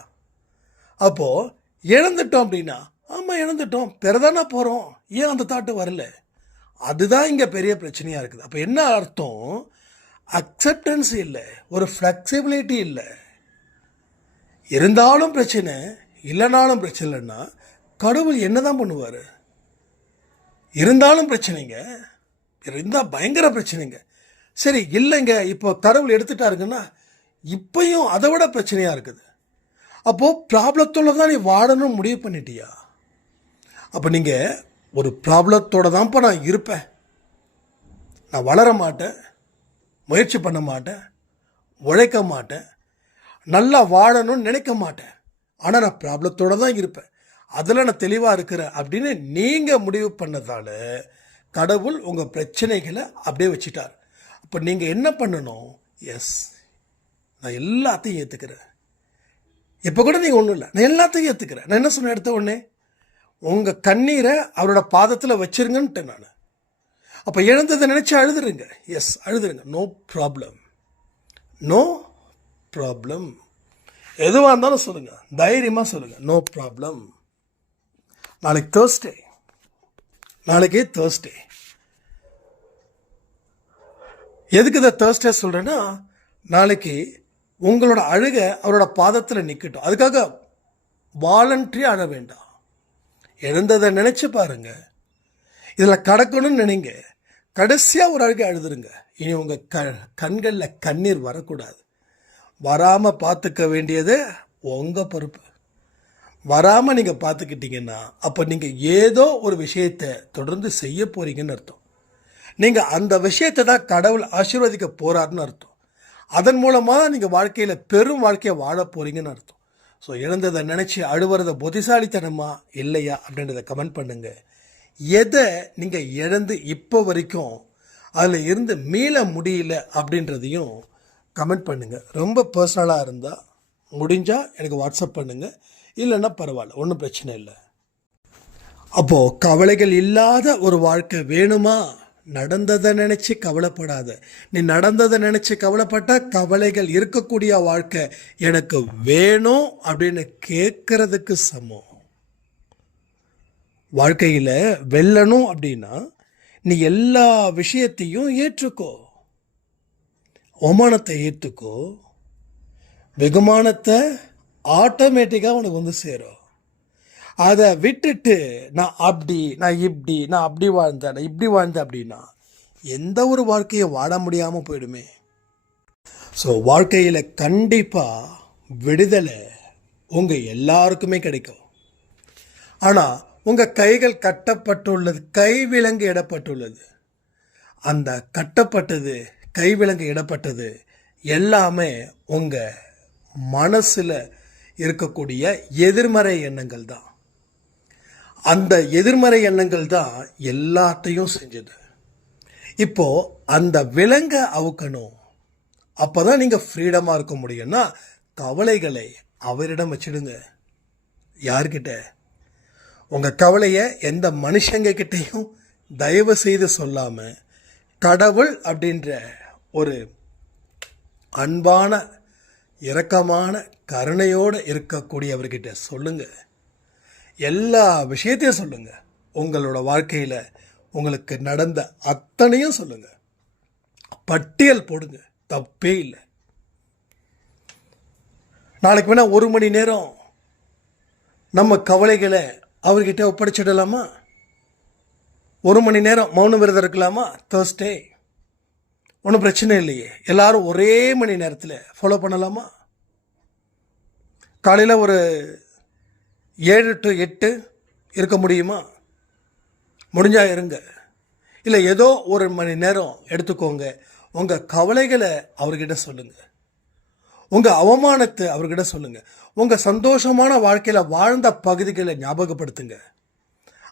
அப்போது இழந்துட்டோம் அப்படின்னா, ஆமாம் இழந்துட்டோம், பெறதானே போகிறோம், ஏன் அந்த தாட்டு வரல? அதுதான் இங்கே பெரிய பிரச்சனையாக இருக்குது. அப்போ என்ன அர்த்தம்? அக்செப்டன்ஸ் இல்லை, ஒரு ஃப்ளெக்சிபிலிட்டி இல்லை. இருந்தாலும் பிரச்சனை, இல்லைனாலும் பிரச்சனை இல்லைன்னா கடவுள் என்ன தான் பண்ணுவார்? இருந்தாலும் பிரச்சனைங்க, இருந்தால் பயங்கர பிரச்சனைங்க. சரி இல்லைங்க, இப்போ கடவுள் எடுத்துட்டாருங்கன்னா இப்பையும் அதை விட பிரச்சனையாக இருக்குது. அப்போது ப்ராப்ளத்தோடு தான் நீ வாழணும் முடிவு பண்ணிட்டியா? அப்போ நீங்கள் ஒரு ப்ராப்ளத்தோடு தான்ப்பா நான் இருப்பேன், நான் வளர மாட்டேன், முயற்சி பண்ண மாட்டேன், உழைக்க மாட்டேன், நல்லா வாழணும்னு நினைக்க மாட்டேன், ஆனால் நான் ப்ராப்ளத்தோடு தான் இருப்பேன், அதில் நான் தெளிவாக இருக்கிறேன் அப்படின்னு நீங்கள் முடிவு பண்ணதால் கடவுள் உங்கள் பிரச்சனைகளை அப்படியே வச்சுட்டார். அப்போ நீங்கள் என்ன பண்ணணும்? எஸ், நான் எல்லாத்தையும் ஏற்றுக்கிறேன். இப்போ கூட நீங்கள் ஒன்றும் இல்லை, நான் எல்லாத்தையும் ஏற்றுக்கிறேன். நான் என்ன சொன்ன எடுத்த உடனே உங்கள் கண்ணீரை அவரோட பாதத்தில் வச்சிருங்கன்ட்டேன் நான். அப்போ இழந்ததை நினச்சி அழுதுருங்க. எஸ், அழுதுருங்க, நோ ப்ராப்ளம், நோ ப்ராப்ளம். எதுவாக இருந்தாலும் சொல்லுங்கள், தைரியமாக சொல்லுங்கள், நோ ப்ராப்ளம். நாளைக்கு தேர்ஸ்டே, நாளைக்கு தேர்ஸ்டே. எதுக்கு இதை தேர்ஸ்டே சொல்கிறேன்னா, நாளைக்கு உங்களோட அழுகை அவரோட பாதத்தில் நிற்கட்டும். அதுக்காக வாலண்ட்ரி அழ வேண்டாம். எழுந்ததை நினச்சி பாருங்க, இதில் கடக்கணும்னு நினைங்க, கடைசியாக ஒரு அழுகை அழுதுருங்க. இனி உங்கள் கண்களில் கண்ணீர் வரக்கூடாது. வராமல் பார்த்துக்க வேண்டியது உங்கள் பொறுப்பு. வராமல் நீங்கள் பார்த்துக்கிட்டீங்கன்னா அப்போ நீங்கள் ஏதோ ஒரு விஷயத்தை தொடர்ந்து செய்ய போகிறீங்கன்னு அர்த்தம். நீங்கள் அந்த விஷயத்தை தான் கடவுள் ஆசீர்வதிக்க போகிறாருன்னு அர்த்தம். அதன் மூலமாக நீங்கள் வாழ்க்கையில் பெரும் வாழ்க்கையை வாழ போகிறீங்கன்னு அர்த்தம். ஸோ இழந்ததை நினச்சி அழுவுறத புத்திசாலித்தனமா இல்லையா அப்படின்றத கமெண்ட் பண்ணுங்கள். எதை நீங்கள் இழந்து இப்போ வரைக்கும் அதில் இருந்து மீள முடியல அப்படின்றதையும் கமெண்ட் பண்ணுங்கள். ரொம்ப பர்சனலாக இருந்தால் முடிஞ்சால் எனக்கு வாட்ஸ்அப் பண்ணுங்கள், இல்லைன்னா பரவாயில்ல, ஒன்றும் பிரச்சனை இல்லை. அப்போது கவலைகள் இல்லாத ஒரு வாழ்க்கை வேணுமா? நடந்ததை நினச்சி கவலைப்படாத. நீ நடந்ததை நினச்சி கவலைப்பட்டால் கவலைகள் இருக்கக்கூடிய வாழ்க்கை எனக்கு வேணும் அப்படின்னு கேட்கறதுக்கு சமம். வாழ்க்கையில் வெல்லணும் அப்படின்னா நீ எல்லா விஷயத்தையும் ஏற்றுக்கோ. அவமானத்தை ஏற்றுக்கோ, வெகுமானத்தை ஆட்டோமேட்டிக்காக உனக்கு வந்து சேரும். அதை விட்டுட்டு நான் அப்படி வாழ்ந்தேன், நான் இப்படி வாழ்ந்தேன் அப்படின்னா எந்த ஒரு வாழ்க்கையை வாழ முடியாமல் போயிடுமே. ஸோ வாழ்க்கையில் கண்டிப்பாக விடுதலை உங்கள் எல்லாருக்குமே கிடைக்கும். ஆனால் உங்கள் கைகள் கட்டப்பட்டுள்ளது, கைவிலங்கு இடப்பட்டுள்ளது. அந்த கட்டப்பட்டது, கைவிலங்கு இடப்பட்டது எல்லாமே உங்கள் மனசில் இருக்கக்கூடிய எதிர்மறை எண்ணங்கள் தான். அந்த எதிர்மறை எண்ணங்கள் தான் எல்லாத்தையும் செஞ்சது. இப்போ அந்த விலங்கை அவுக்கணும், அப்பதான் நீங்க ஃப்ரீடமா இருக்க முடியும்னா கவலைகளை அவரிடம் வச்சிடுங்க. யார்கிட்ட? உங்க கவலையை எந்த மனுஷங்க கிட்டையும் தயவு செய்து சொல்லாம கடவுள் அப்படின்ற ஒரு அன்பான இரக்கமான கருணையோடு இருக்கக்கூடியவர்கிட்ட சொல்லுங்க. எல்லா விஷயத்தையும் சொல்லுங்க. உங்களோட வாழ்க்கையில உங்களுக்கு நடந்த அத்தனையும் சொல்லுங்க. பட்டியல் போடுங்க, தப்பே இல்லை. நாளைக்கு வேணா 1 மணி நேரம் நம்ம கவலைகளை அவர்கிட்ட ஒப்படைச்சிடலாமா? 1 மணி நேரம் மௌன விரதம் இருக்கலாமா? Thursday ஒன்றும் பிரச்சனை இல்லையே. எல்லாரும் ஒரே மணி நேரத்தில் ஃபாலோ பண்ணலாமா? காலையில் ஒரு 7 to 8 இருக்க முடியுமா? முடிஞ்சா இருங்க. இல்லை ஏதோ 1 மணி நேரம் எடுத்துக்கோங்க. உங்கள் கவலைகளை அவர்கிட்ட சொல்லுங்கள். உங்கள் அவமானத்தை அவர்கிட்ட சொல்லுங்கள். உங்கள் சந்தோஷமான வாழ்க்கையில் வாழ்ந்த பகுதிகளை ஞாபகப்படுத்துங்க.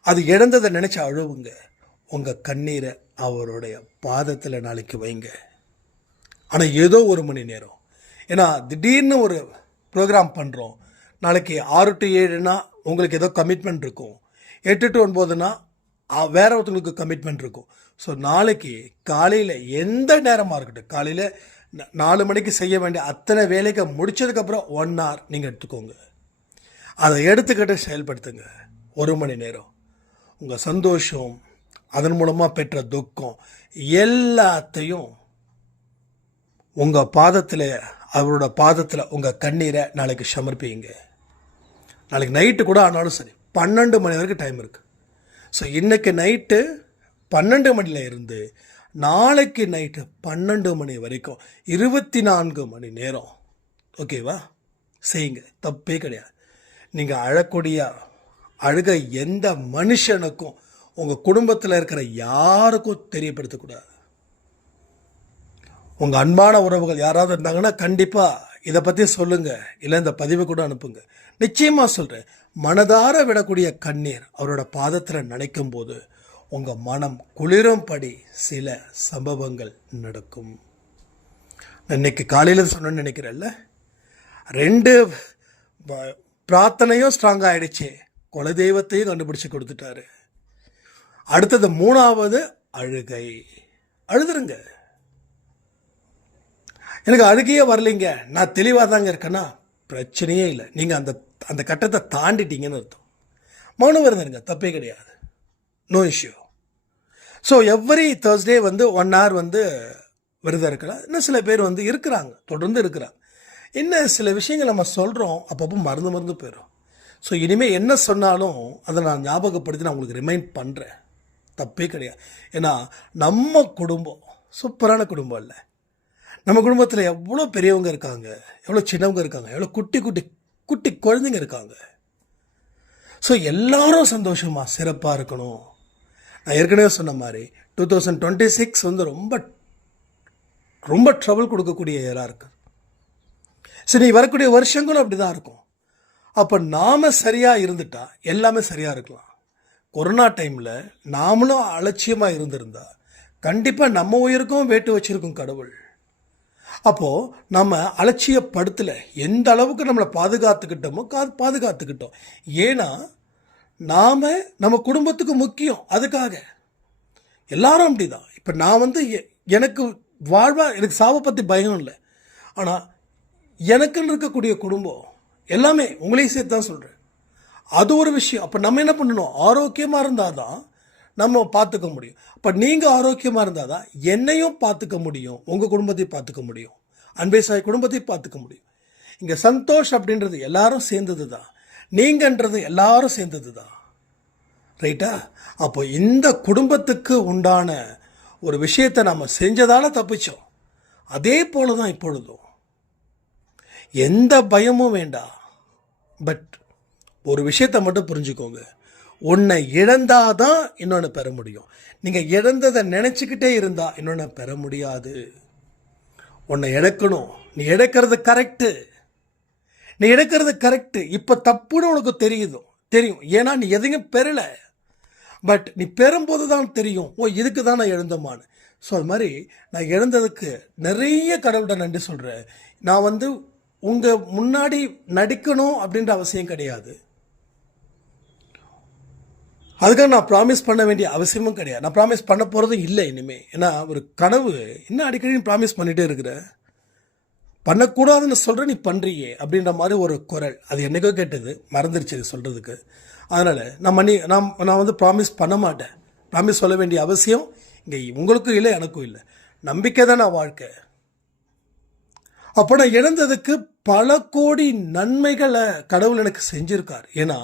அது இழந்ததை நினச்சி அழுவுங்க. உங்கள் கண்ணீரை அவருடைய பாதத்தில் நாளைக்கு வைங்க. ஆனால் ஏதோ 1 மணி நேரம். ஏன்னா திடீர்னு ஒரு ப்ரோக்ராம் பண்ணுறோம். நாளைக்கு 6 to 7னா உங்களுக்கு ஏதோ கமிட்மெண்ட் இருக்கும். 8 to 9னா வேற ஒருத்தங்களுக்கு கமிட்மெண்ட் இருக்கும். ஸோ நாளைக்கு காலையில் எந்த நேரமாக இருக்கட்டும், காலையில் 4 மணிக்கு செய்ய வேண்டிய அத்தனை வேலைக்கு முடிச்சதுக்கப்புறம் 1 hour நீங்கள் எடுத்துக்கோங்க. அதை எடுத்துக்கிட்டு செயல்படுத்துங்க. 1 மணி நேரம் உங்கள் சந்தோஷம், அதன் மூலமாக பெற்ற துக்கம் எல்லாத்தையும் உங்கள் பாதத்தில், அவரோட பாதத்தில் உங்கள் கண்ணீரை நாளைக்கு சமர்ப்பிங்க. நாளைக்கு நைட்டு கூட ஆனாலும் சரி, 12 மணி வரைக்கும் டைம் இருக்குது. ஸோ இன்றைக்கி நைட்டு 12 மணியில் இருந்து நாளைக்கு நைட்டு 12 மணி வரைக்கும் 24 மணி நேரம், ஓகேவா, செய்யுங்க. தப்பே கிடையாது. நீங்கள் அழக்கூடிய அழுக எந்த மனுஷனுக்கும் உங்கள் குடும்பத்தில் இருக்கிற யாருக்கும் தெரியப்படுத்தக்கூடாது. உங்கள் அன்பான உறவுகள் யாராவது இருந்தாங்கன்னா கண்டிப்பாக இதை பற்றி சொல்லுங்கள். இல்லை இந்த பதிவை கூட அனுப்புங்க. நிச்சயமாக சொல்கிறேன், மனதார விடக்கூடிய கண்ணீர் அவரோட பாதத்தில் நினைக்கும் போது உங்கள் மனம் குளிரும்படி சில சம்பவங்கள் நடக்கும். இன்னைக்கு காலையில் சொன்னேன்னு நினைக்கிறேன்ல, 2 பிரார்த்தனையும் ஸ்ட்ராங் ஆகிடுச்சு. குலதெய்வத்தையும் கண்டுபிடிச்சி கொடுத்துட்டாரு. அடுத்தது 3வது அழுகை. அழுதுருங்க. எனக்கு அழுகையே வரலைங்க, நான் தெளிவாக தாங்க இருக்கேன்னா பிரச்சனையே இல்லை. நீங்கள் அந்த கட்டத்தை தாண்டிட்டீங்கன்னு அர்த்தம். மௌனம் விரதம் தப்பே கிடையாது. No issue. So every Thursday 1 hour விரதம் இருக்கலாம். இன்னும் சில பேர் இருக்கிறாங்க, தொடர்ந்து இருக்கிறாங்க. இன்னும் சில விஷயங்கள் நம்ம சொல்கிறோம், அப்பப்போ மறந்து போயிடும். ஸோ இனிமேல் என்ன சொன்னாலும் அதை நான் ஞாபகப்படுத்தி நான் உங்களுக்கு ரிமைண்ட் பண்ணுறேன். தப்பே கிடையாது. ஏன்னா நம்ம குடும்பம் சூப்பரான குடும்பம் இல்லை. நம்ம குடும்பத்தில் எவ்வளோ பெரியவங்க இருக்காங்க, எவ்வளோ சின்னவங்க இருக்காங்க, எவ்வளோ குட்டி குழந்தைங்க இருக்காங்க. ஸோ எல்லாரும் சந்தோஷமாக சிறப்பாக இருக்கணும். நான் ஏற்கனவே சொன்ன மாதிரி 2026 ரொம்ப ட்ரபிள் கொடுக்கக்கூடிய இயராக இருக்குது. சரி, வரக்கூடிய வருஷங்களும் அப்படி தான் இருக்கும். அப்போ நாம் சரியாக இருந்துட்டா எல்லாமே சரியாக இருக்கலாம். கொரோனா டைமில் நாமளும் அலட்சியமாக இருந்திருந்தா கண்டிப்பாக நம்ம உயிருக்கும் வேட்டு வச்சிருக்கும் கடவுள். அப்போது நம்ம அலட்சியப்படுத்தலை. எந்த அளவுக்கு நம்மளை பாதுகாத்துக்கிட்டோமோ பாதுகாத்துக்கிட்டோம். ஏன்னா நாம் நம்ம குடும்பத்துக்கு முக்கியம். அதுக்காக எல்லாரும் அப்படி தான். இப்போ நான் எனக்கு எனக்கு சாவை பற்றி பயம் இல்லை. ஆனால் எனக்குன்னு இருக்கக்கூடிய குடும்பம் எல்லாமே உங்களையும் சேர்த்து தான் சொல்கிறேன். அது ஒரு விஷயம். அப்போ நம்ம என்ன பண்ணணும்? ஆரோக்கியமாக இருந்தால் தான் நம்ம பார்த்துக்க முடியும். அப்போ நீங்கள் ஆரோக்கியமாக இருந்தால் தான் என்னையும் பார்த்துக்க முடியும், உங்கள் குடும்பத்தையும் பார்த்துக்க முடியும், அன்பே சாய் குடும்பத்தையும் பார்த்துக்க முடியும். இங்கே சந்தோஷ் அப்படின்றது எல்லாரும் சேர்ந்தது தான், நீங்கன்றது எல்லாரும் சேர்ந்தது தான். ரைட்டா? அப்போ இந்த குடும்பத்துக்கு உண்டான ஒரு விஷயத்தை நம்ம செஞ்சதால தப்பிச்சோம். அதே போல தான் இப்பொழுதும். எந்த பயமும் வேண்டாம். பட் ஒரு விஷயத்தை மட்டும் புரிஞ்சுக்கோங்க, உன்னை இழந்தாதான் இன்னொன்று பெற முடியும். நீங்கள் இழந்ததை நினச்சிக்கிட்டே இருந்தால் இன்னொன்று பெற முடியாது. உன்னை இழக்கணும். நீ இழக்கிறது கரெக்டு. இப்போ தப்புன்னு உனக்கு தெரியும். ஏன்னா நீ எதையும் பெறலை. பட் நீ பெறும்போது தான் தெரியும், ஓ இதுக்கு தான் நான் இழந்தமான்னு. ஸோ அது மாதிரி நான் இழந்ததுக்கு நிறைய கடவுள்கிட்ட நன்றி சொல்கிறேன். நான் வந்து உங்கள் முன்னாடி நடிக்கணும் அப்படின்ற அவசியம் கிடையாது. அதுக்காக நான் ப்ராமிஸ் பண்ண வேண்டிய அவசியமும் கிடையாது. நான் ப்ராமிஸ் பண்ண போகிறதும் இல்லை இனிமேல். ஏன்னா ஒரு கனவு இன்னும் அடிக்கடி ப்ராமிஸ் பண்ணிகிட்டே இருக்கிற, பண்ணக்கூடாதுன்னு சொல்கிற, நீ பண்ணுறியே அப்படின்ற மாதிரி ஒரு குரல். அது என்றைக்கோ கேட்டது, மறந்துருச்சு இது சொல்கிறதுக்கு. அதனால் நான் வந்து ப்ராமிஸ் பண்ண மாட்டேன். ப்ராமிஸ் சொல்ல வேண்டிய அவசியம் இங்கே உங்களுக்கும் இல்லை, எனக்கும் இல்லை. நம்பிக்கை தான் நான் வாழ்க்கை. அப்போ நான் இழந்ததுக்கு பல கோடி நன்மைகளை கடவுள் எனக்கு செஞ்சுருக்கார். ஏன்னா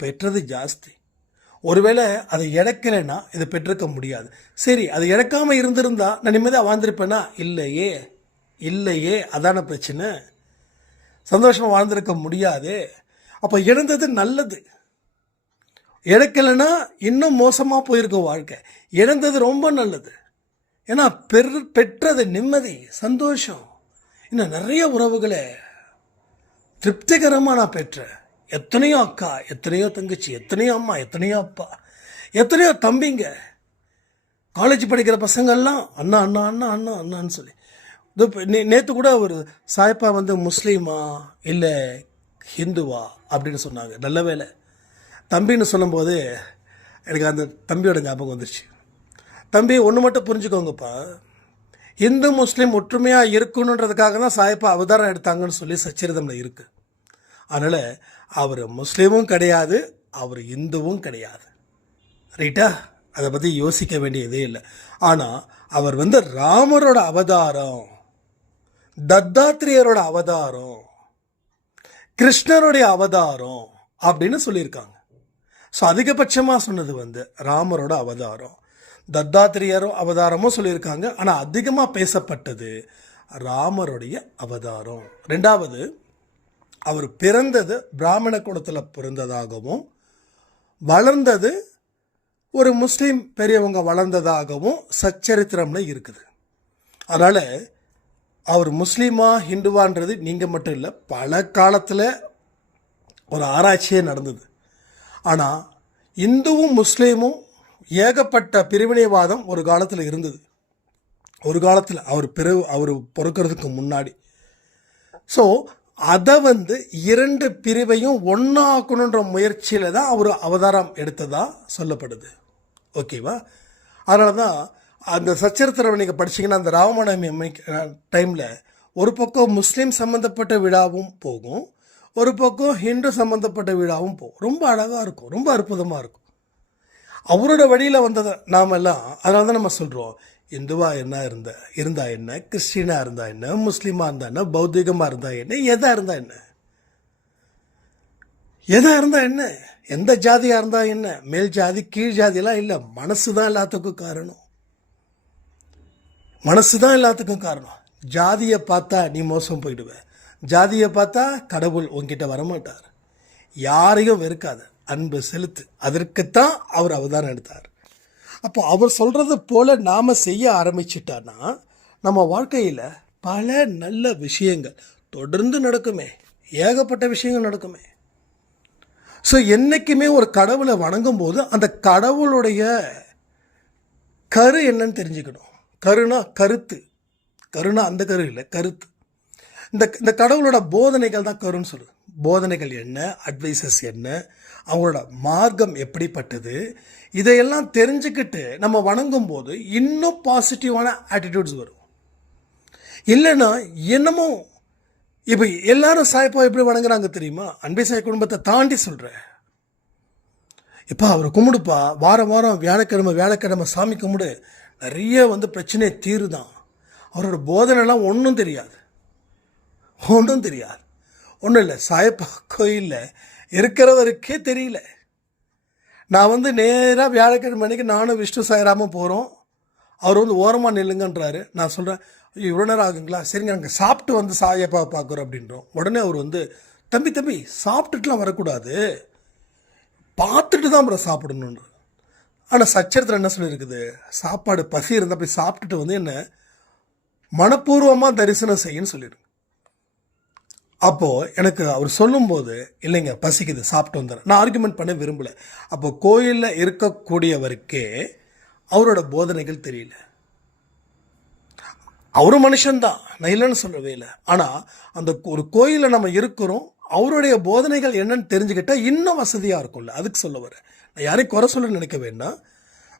பெற்றது ஜாஸ்தி. ஒருவேளை அதை இழக்கலைன்னா இதை பெற்றிருக்க முடியாது. சரி, அதை இழக்காமல் இருந்திருந்தா நான் நிம்மதியாக வாழ்ந்திருப்பேனா? இல்லையே, அதான பிரச்சனை. சந்தோஷமாக வாழ்ந்திருக்க முடியாது. அப்போ இழந்தது நல்லது. இழக்கலைன்னா இன்னும் மோசமாக போயிருக்கும் வாழ்க்கை. இழந்தது ரொம்ப நல்லது. ஏன்னா பெற்றது நிம்மதி, சந்தோஷம். இன்னும் நிறைய உறவுகளை திருப்திகரமாக நான் பெற்றேன். எத்தனையோ அக்கா, எத்தனையோ தங்கச்சி, எத்தனையோ அம்மா, எத்தனையோ அப்பா, எத்தனையோ தம்பிங்க. காலேஜ் படிக்கிற பசங்கள்லாம் அண்ணா அண்ணா அண்ணா அண்ணா அண்ணான்னு சொல்லி. நேற்று கூட ஒரு சாய்ப்பா வந்து முஸ்லீமா இல்லை ஹிந்துவா அப்படின்னு சொன்னாங்க. நல்ல வேலை தம்பின்னு சொல்லும்போது எனக்கு அந்த தம்பியோட ஞாபகம் வந்துருச்சு. தம்பி, ஒன்று மட்டும் புரிஞ்சுக்கோங்கப்பா, இந்து முஸ்லீம் ஒற்றுமையாக இருக்கணுன்றதுக்காக தான் சாய்ப்பா அவதாரம் எடுத்தாங்கன்னு சொல்லி சச்சரிதமில் இருக்குது. அதனால் அவர் முஸ்லீமும் கிடையாது, அவர் இந்துவும் கிடையாது. ரைட்டா? அதை பற்றி யோசிக்க வேண்டியதே இல்லை. ஆனால் அவர் வந்து ராமரோட அவதாரம், தத்தாத்திரேயரோட அவதாரம், கிருஷ்ணருடைய அவதாரம் அப்படின்னு சொல்லியிருக்காங்க. ஸோ அதிகபட்சமாக சொன்னது வந்து ராமரோட அவதாரம், தத்தாத்திரேயரும் அவதாரமும் சொல்லியிருக்காங்க. ஆனால் அதிகமாக பேசப்பட்டது ராமருடைய அவதாரம். ரெண்டாவது, அவர் பிறந்தது பிராமண குலத்தில் பிறந்ததாகவும் வளர்ந்தது ஒரு முஸ்லீம் பெரியவங்க வளர்ந்ததாகவும் சச்சரித்திரம்ல இருக்குது. அதனால் அவர் முஸ்லீமா ஹிந்துவான்றது நீங்கள் மட்டும் இல்லை, பல காலத்தில் ஒரு ஆராய்ச்சியே நடந்தது. ஆனால் இந்துவும் முஸ்லீமும் ஏகப்பட்ட பிரிவினைவாதம் ஒரு காலத்தில் இருந்தது. ஒரு காலத்தில் அவர் பிறக்கிறதுக்கு முன்னாடி. ஸோ அதை வந்து இரண்டு பிரிவையும் ஒன்றாக்கணுன்ற முயற்சியில் தான் அவர் அவதாரம் எடுத்ததா சொல்லப்படுது. ஓகேவா? அதனால தான் அந்த சச்சரித்திரம் நீங்கள் படிச்சிங்கன்னா அந்த ராமநவமி டைமில் ஒரு பக்கம் முஸ்லீம் சம்மந்தப்பட்ட விழாவும் போகும், ஒரு பக்கம் ஹிந்து சம்மந்தப்பட்ட விழாவும் போகும். ரொம்ப அழகாக இருக்கும், ரொம்ப அற்புதமாக இருக்கும். அவரோட வழியில் வந்ததை நாம் எல்லாம், அதனால தான் நம்ம சொல்கிறோம், இந்துவாக என்ன இருந்தா என்ன, கிறிஸ்டினாக இருந்தா என்ன, முஸ்லீமாக இருந்தா என்ன, பௌத்திகமாக இருந்தா என்ன, எதாக இருந்தா என்ன, எந்த ஜாதியாக இருந்தா என்ன, மேல் ஜாதி கீழ் ஜாதியெல்லாம் இல்லை. மனசு தான் எல்லாத்துக்கும் காரணம். ஜாதியை பார்த்தா நீ மோசம் போயிடுவ, ஜாதியை பார்த்தா கடவுள் உன்கிட்ட வரமாட்டார். யாரையும் வெறுக்காத, அன்பு செலுத்து. அதற்குத்தான் அவர் அவதாரம் எடுத்தார். அப்போ அவர் சொல்கிறது போல் நாம் செய்ய ஆரம்பிச்சிட்டான்னா நம்ம வாழ்க்கையில் பல நல்ல விஷயங்கள் தொடர்ந்து நடக்குமே, ஏகப்பட்ட விஷயங்கள் நடக்குமே. ஸோ என்றைக்குமே ஒரு கடவுளை வணங்கும் போது அந்த கடவுளுடைய கரு என்னன்னு தெரிஞ்சுக்கணும். கருனா கருத்து, கருனா அந்த கரு இல்லை, கருத்து. இந்த கடவுளோட போதனைகள் தான் கருன்னு சொல்லுது. போதனைகள் என்ன, அட்வைசஸ் என்ன, அவங்களோட மார்க்கம் எப்படிப்பட்டது, இதையெல்லாம் தெரிஞ்சுக்கிட்டு நம்ம வணங்கும் போது இன்னும் பாசிட்டிவான ஆட்டிடியூட்ஸ் வரும். இல்லைன்னா என்னமோ இப்போ எல்லாரும் சாய்ப்பா எப்படி வணங்குறாங்க தெரியுமா? அன்பை சாய் குடும்பத்தை தாண்டி சொல்கிறேன். இப்போ அவரை கும்பிடுப்பா, வாரம் வாரம் வியாழக்கிழமை சாமி கும்பிடு, நிறைய வந்து பிரச்சனையை தீருதான். அவரோட போதனைலாம் ஒன்றும் தெரியாது. ஒன்றும் இல்லை, சாயப்பா கோயிலில் இருக்கிறவருக்கே தெரியல. நான் வந்து நேராக வியாழக்கிழமை அன்னைக்கு நானும் விஷ்ணு சாய்ராமும் போகிறோம். அவர் வந்து ஓரமாக நில்லுங்கன்றாரு. நான் சொல்கிறேன், இவ்வளோ நேரம் ஆகுங்களா, சரிங்க நாங்கள் சாப்பிட்டு வந்து சாயப்பா பார்க்குறோம் அப்படின்றோம். உடனே அவர் வந்து, தம்பி சாப்பிட்டுட்டுலாம் வரக்கூடாது, பார்த்துட்டு தான் அப்புறம் சாப்பிடணுன்ற. ஆனால் சச்சரித்திரம் என்ன சொல்லியிருக்குது, சாப்பாடு பசி இருந்தால் போய் சாப்பிட்டுட்டு வந்து என்ன மனப்பூர்வமாக தரிசனம் செய்யன்னு சொல்லிடுங்க. அப்போது எனக்கு அவர் சொல்லும்போது, இல்லைங்க பசிக்குது சாப்பிட்டு வந்துடுறேன், நான் ஆர்குமெண்ட் பண்ண விரும்பலை. அப்போ கோயிலில் இருக்கக்கூடியவருக்கே அவரோட போதனைகள் தெரியல. அவரும் மனுஷன்தான், நான் இல்லைன்னு சொல்லவே இல்லை. ஆனால் அந்த ஒரு கோயிலில் நம்ம இருக்கிறோம், அவருடைய போதனைகள் என்னன்னு தெரிஞ்சுக்கிட்டா இன்னும் வசதியாக இருக்கும்ல, அதுக்கு சொல்ல வரேன். நான் யாரையும் குறை சொல்ல நினைக்க வேண்டாம்.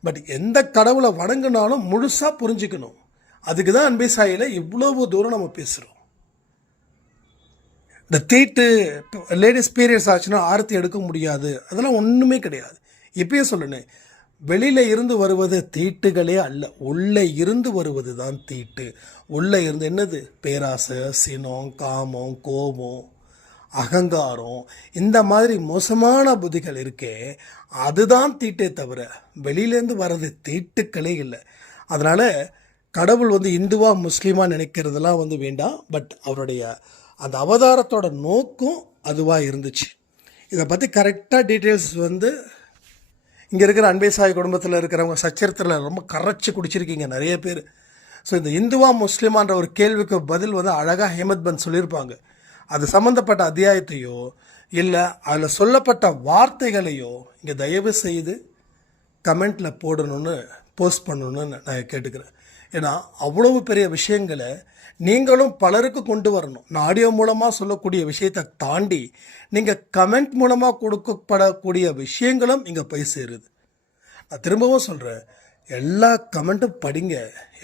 பட் எந்த கடவுளை வணங்கினாலும் முழுசாக புரிஞ்சுக்கணும். அதுக்கு தான் அன்பே சாயில இவ்வளவு தூரம் நம்ம பேசுகிறோம். இந்த தீட்டு லேடிஸ் பீரியட்ஸ் ஆச்சுன்னா ஆரத்தி எடுக்க முடியாது, அதெல்லாம் ஒன்றுமே கிடையாது. இப்பயே சொல்லணும், வெளியில இருந்து வருவது தீட்டுகளே அல்ல, உள்ளே இருந்து வருவது தான் தீட்டு. உள்ளே இருந்து என்னது? பேராசை, சினம், காமம், கோபம், அகங்காரம், இந்த மாதிரி மோசமான புத்திகள் இருக்கே, அதுதான் தீட்டே தவிர வெளியிலேருந்து வர்றது தீட்டுக்களே இல்லை. அதனால் கடவுள் இந்துவா முஸ்லீமா நினைக்கிறதெல்லாம் வேண்டாம். பட் அவருடைய அந்த அவதாரத்தோட நோக்கம் அதுவாக இருந்துச்சு. இதை பற்றி கரெக்டாக டீட்டெயில்ஸ் இங்கே இருக்கிற அன்பே சாய் குடும்பத்தில் இருக்கிறவங்க சச்சரித்திரத்தில் ரொம்ப கரைச்சி குடிச்சிருக்கீங்க நிறைய பேர். ஸோ இந்த இந்துவா முஸ்லீமான்ற ஒரு கேள்விக்கு பதில் அழகாக ஹேமத் பந்த் சொல்லியிருப்பாங்க. அது சம்மந்தப்பட்ட அத்தியாயத்தையோ இல்லை அதில் சொல்லப்பட்ட வார்த்தைகளையோ இங்கே தயவு செய்து கமெண்ட்டில் போஸ்ட் பண்ணணுன்னு நான் கேட்டுக்கிறேன். ஏன்னா அவ்வளவு பெரிய விஷயங்களை நீங்களும் பலருக்கு கொண்டு வரணும். நான் ஆடியோ மூலமாக சொல்லக்கூடிய விஷயத்தை தாண்டி நீங்கள் கமெண்ட் மூலமாக கொடுக்கப்படக்கூடிய விஷயங்களும் இங்கே போய் சேருது. நான் திரும்பவும் சொல்கிறேன், எல்லா கமெண்ட்டும் படிங்க,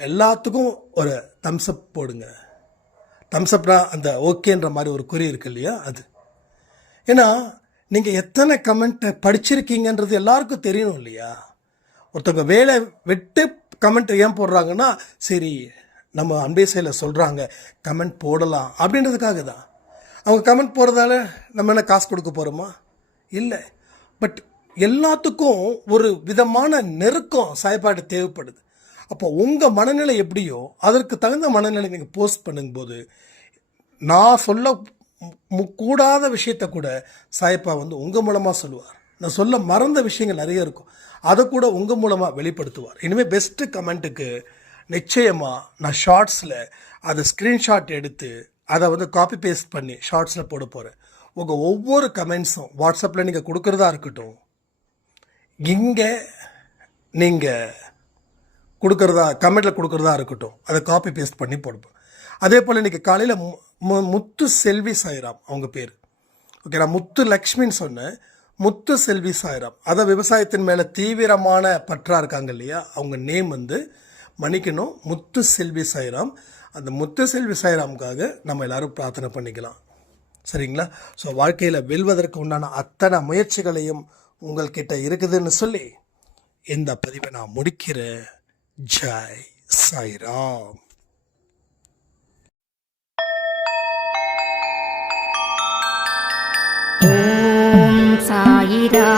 எல்லாத்துக்கும் ஒரு தம்ஸ்அப் போடுங்க. தம்ஸ்அப்னா அந்த ஓகேன்ற மாதிரி ஒரு குறி இருக்கு இல்லையா, அது. ஏன்னா நீங்கள் எத்தனை கமெண்ட்டை படிச்சிருக்கீங்கன்றது எல்லாருக்கும் தெரியணும் இல்லையா. ஒருத்தவங்க வேலை விட்டு கமெண்ட் ஏன் போடுறாங்கன்னா, சரி நம்ம அன்பே சாயில் சொல்கிறாங்க கமெண்ட் போடலாம் அப்படின்றதுக்காக தான். அவங்க கமெண்ட் போடுறதால நம்ம என்ன காசு கொடுக்க போகிறோமா? இல்லை. பட் எல்லாத்துக்கும் ஒரு விதமான நெருக்கம் சாய்பாடு தேவைப்படுது. அப்போ உங்கள் மனநிலை எப்படியோ அதற்கு தகுந்த மனநிலை நீங்கள் போஸ்ட் பண்ணும்போது, நான் சொல்ல கூடாத விஷயத்தை கூட சாய்ப்பா உங்கள் மூலமாக சொல்லுவார். நான் சொல்ல மறந்த விஷயங்கள் நிறைய இருக்கும், அதை கூட உங்கள் மூலமாக வெளிப்படுத்துவார். இனிமேல் பெஸ்ட்டு கமெண்ட்டுக்கு நிச்சயமாக நான் ஷார்ட்ஸில் அதை ஸ்க்ரீன்ஷாட் எடுத்து அதை காப்பி பேஸ்ட் பண்ணி ஷார்ட்ஸில் போட போகிறேன். உங்கள் ஒவ்வொரு கமெண்ட்ஸும் வாட்ஸ்அப்பில் நீங்கள் கொடுக்குறதா இருக்கட்டும், இங்கே நீங்கள் கொடுக்குறதா கமெண்ட்டில் கொடுக்குறதா இருக்கட்டும், அதை காப்பி பேஸ்ட் பண்ணி போடுப்போம். அதே போல் இன்றைக்கி காலையில் முத்து செல்வி சாய்ராம் அவங்க பேர், ஓகே, நான் முத்து லக்ஷ்மின்னு சொன்னேன், முத்து செல்வி சாய்ராம். அதை விவசாயத்தின் மேலே தீவிரமான பற்றா இருக்காங்க இல்லையா, அவங்க நேம் மன்னிக்கணும், முத்து செல்வி சாய்ராம். அந்த முத்து செல்வி சாய்ராமுக்காக நம்ம எல்லாரும் பிரார்த்தனை பண்ணிக்கலாம், சரிங்களா? ஸோ வாழ்க்கையில் வெல்வதற்கு உண்டான அத்தனை முயற்சிகளையும் உங்கள்கிட்ட இருக்குதுன்னு சொல்லி இந்த பதிவை நான் முடிக்கிறேன். ஜெய் சாய்ராம். ஓம் சாயிரா.